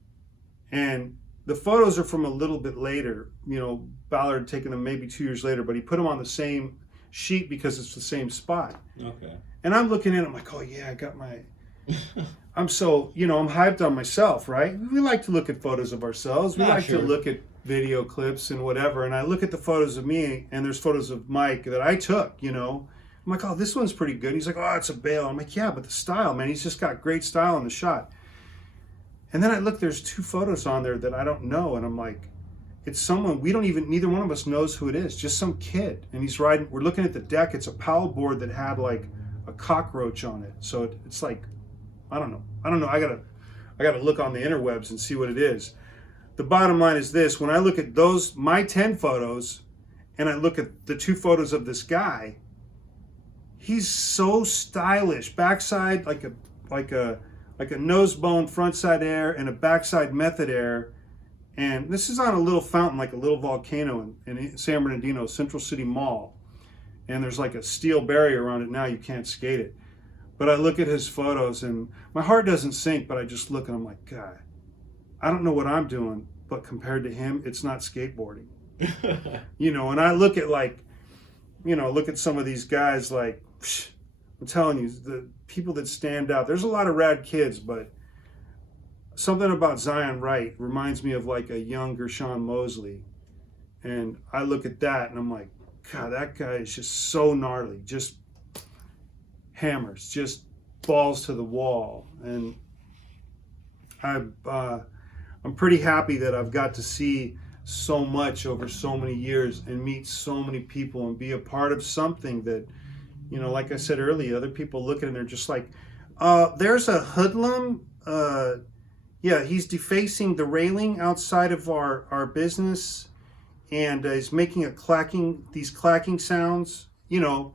And the photos are from a little bit later. You know, Ballard had taken them maybe 2 years later, but he put them on the same sheet because it's the same spot. Okay. And I'm looking at it, I'm like, oh yeah, I got my... I'm so, you know, I'm hyped on myself, right? We like to look at photos of ourselves. We like to look at video clips and whatever. And I look at the photos of me, and there's photos of Mike that I took, you know. I'm like, oh, this one's pretty good. He's like, oh, it's a bail. I'm like, yeah, but the style, man, he's just got great style in the shot. And then I look, there's 2 photos on there that I don't know. And I'm like, it's someone, neither one of us knows who it is, just some kid. And he's riding, we're looking at the deck. It's a Powell board that had like a cockroach on it. So it's like, I don't know. I gotta look on the interwebs and see what it is. The bottom line is this: when I look at my 10 photos, and I look at the 2 photos of this guy, he's so stylish. Backside like a nose bone, front side air, and a backside method air. And this is on a little fountain, like a little volcano in San Bernardino, Central City Mall. And there's like a steel barrier around it now. You can't skate it. But I look at his photos, and my heart doesn't sink, but I just look, and I'm like, God, I don't know what I'm doing, but compared to him, it's not skateboarding. You know, and I look at look at some of these guys, like, I'm telling you, the people that stand out, there's a lot of rad kids, but something about Zion Wright reminds me of like a younger Sean Mosley. And I look at that, and I'm like, God, that guy is just so gnarly, just hammers, just balls to the wall. And I'm pretty happy that I've got to see so much over so many years and meet so many people and be a part of something that, you know, like I said earlier, other people look at it and they're just like, there's a hoodlum. Yeah, he's defacing the railing outside of our business, and he's making these clacking sounds, you know.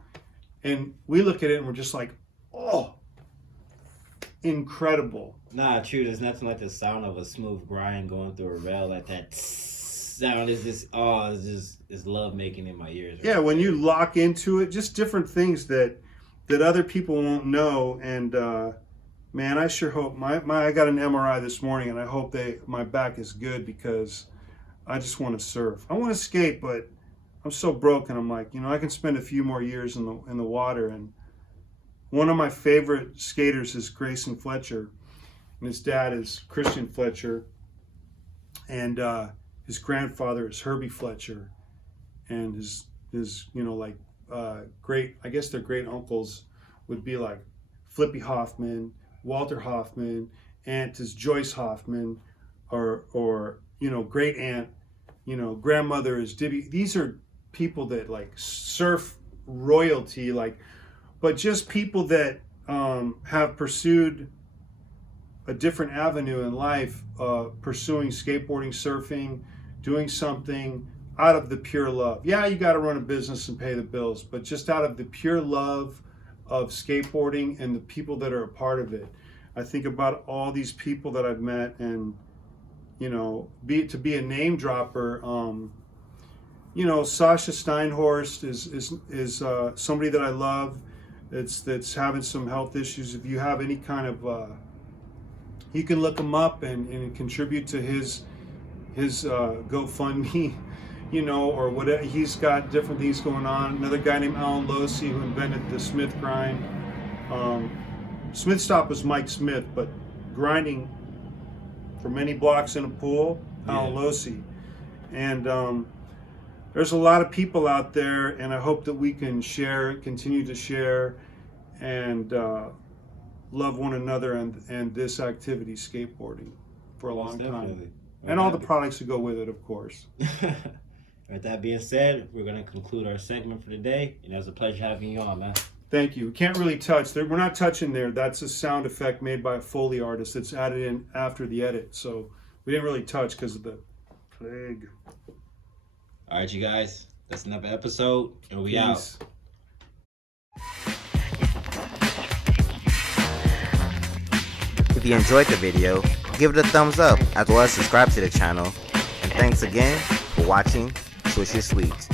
And we look at it and we're just like, oh, incredible. Nah, true. There's nothing like the sound of a smooth grind going through a rail. Like that sound is just, it's love making in my ears. Right? Yeah, when you lock into it, just different things that other people won't know. And man, I sure hope I got an MRI this morning, and I hope my back is good, because I just want to surf. I want to skate, but I'm so broken. I'm like, you know, I can spend a few more years in the water. And one of my favorite skaters is Grayson Fletcher, and his dad is Christian Fletcher, and his grandfather is Herbie Fletcher, and his you know, like I guess their great uncles would be like Flippy Hoffman, Walter Hoffman, aunt is Joyce Hoffman, or you know, great aunt, you know, grandmother is Dibby. These are people that like surf royalty, like, but just people that have pursued a different avenue in life, pursuing skateboarding, surfing, doing something out of the pure love. Yeah, you got to run a business and pay the bills, but just out of the pure love of skateboarding and the people that are a part of it. I think about all these people that I've met, and you know, to be a name dropper. You know, Sasha Steinhorst is somebody that I love. That's having some health issues. If you have any kind of, you can look him up and contribute to his GoFundMe, you know, or whatever. He's got different things going on. Another guy named Alan Losey, who invented the Smith grind. Smith Stop was Mike Smith, but grinding for many blocks in a pool, Alan Losey. And there's a lot of people out there, and I hope that we can share, continue to share, and love one another and this activity, skateboarding, for a long time. And all the products that go with it, of course. With that being said, we're going to conclude our segment for today, and it was a pleasure having you on, man. Thank you. We can't really touch. We're not touching there. That's a sound effect made by a Foley artist that's added in after the edit. So we didn't really touch because of the plague. All right, you guys. That's another episode, and we out. If you enjoyed the video, give it a thumbs up as well as subscribe to the channel. And thanks again for watching Swoosher Sweets.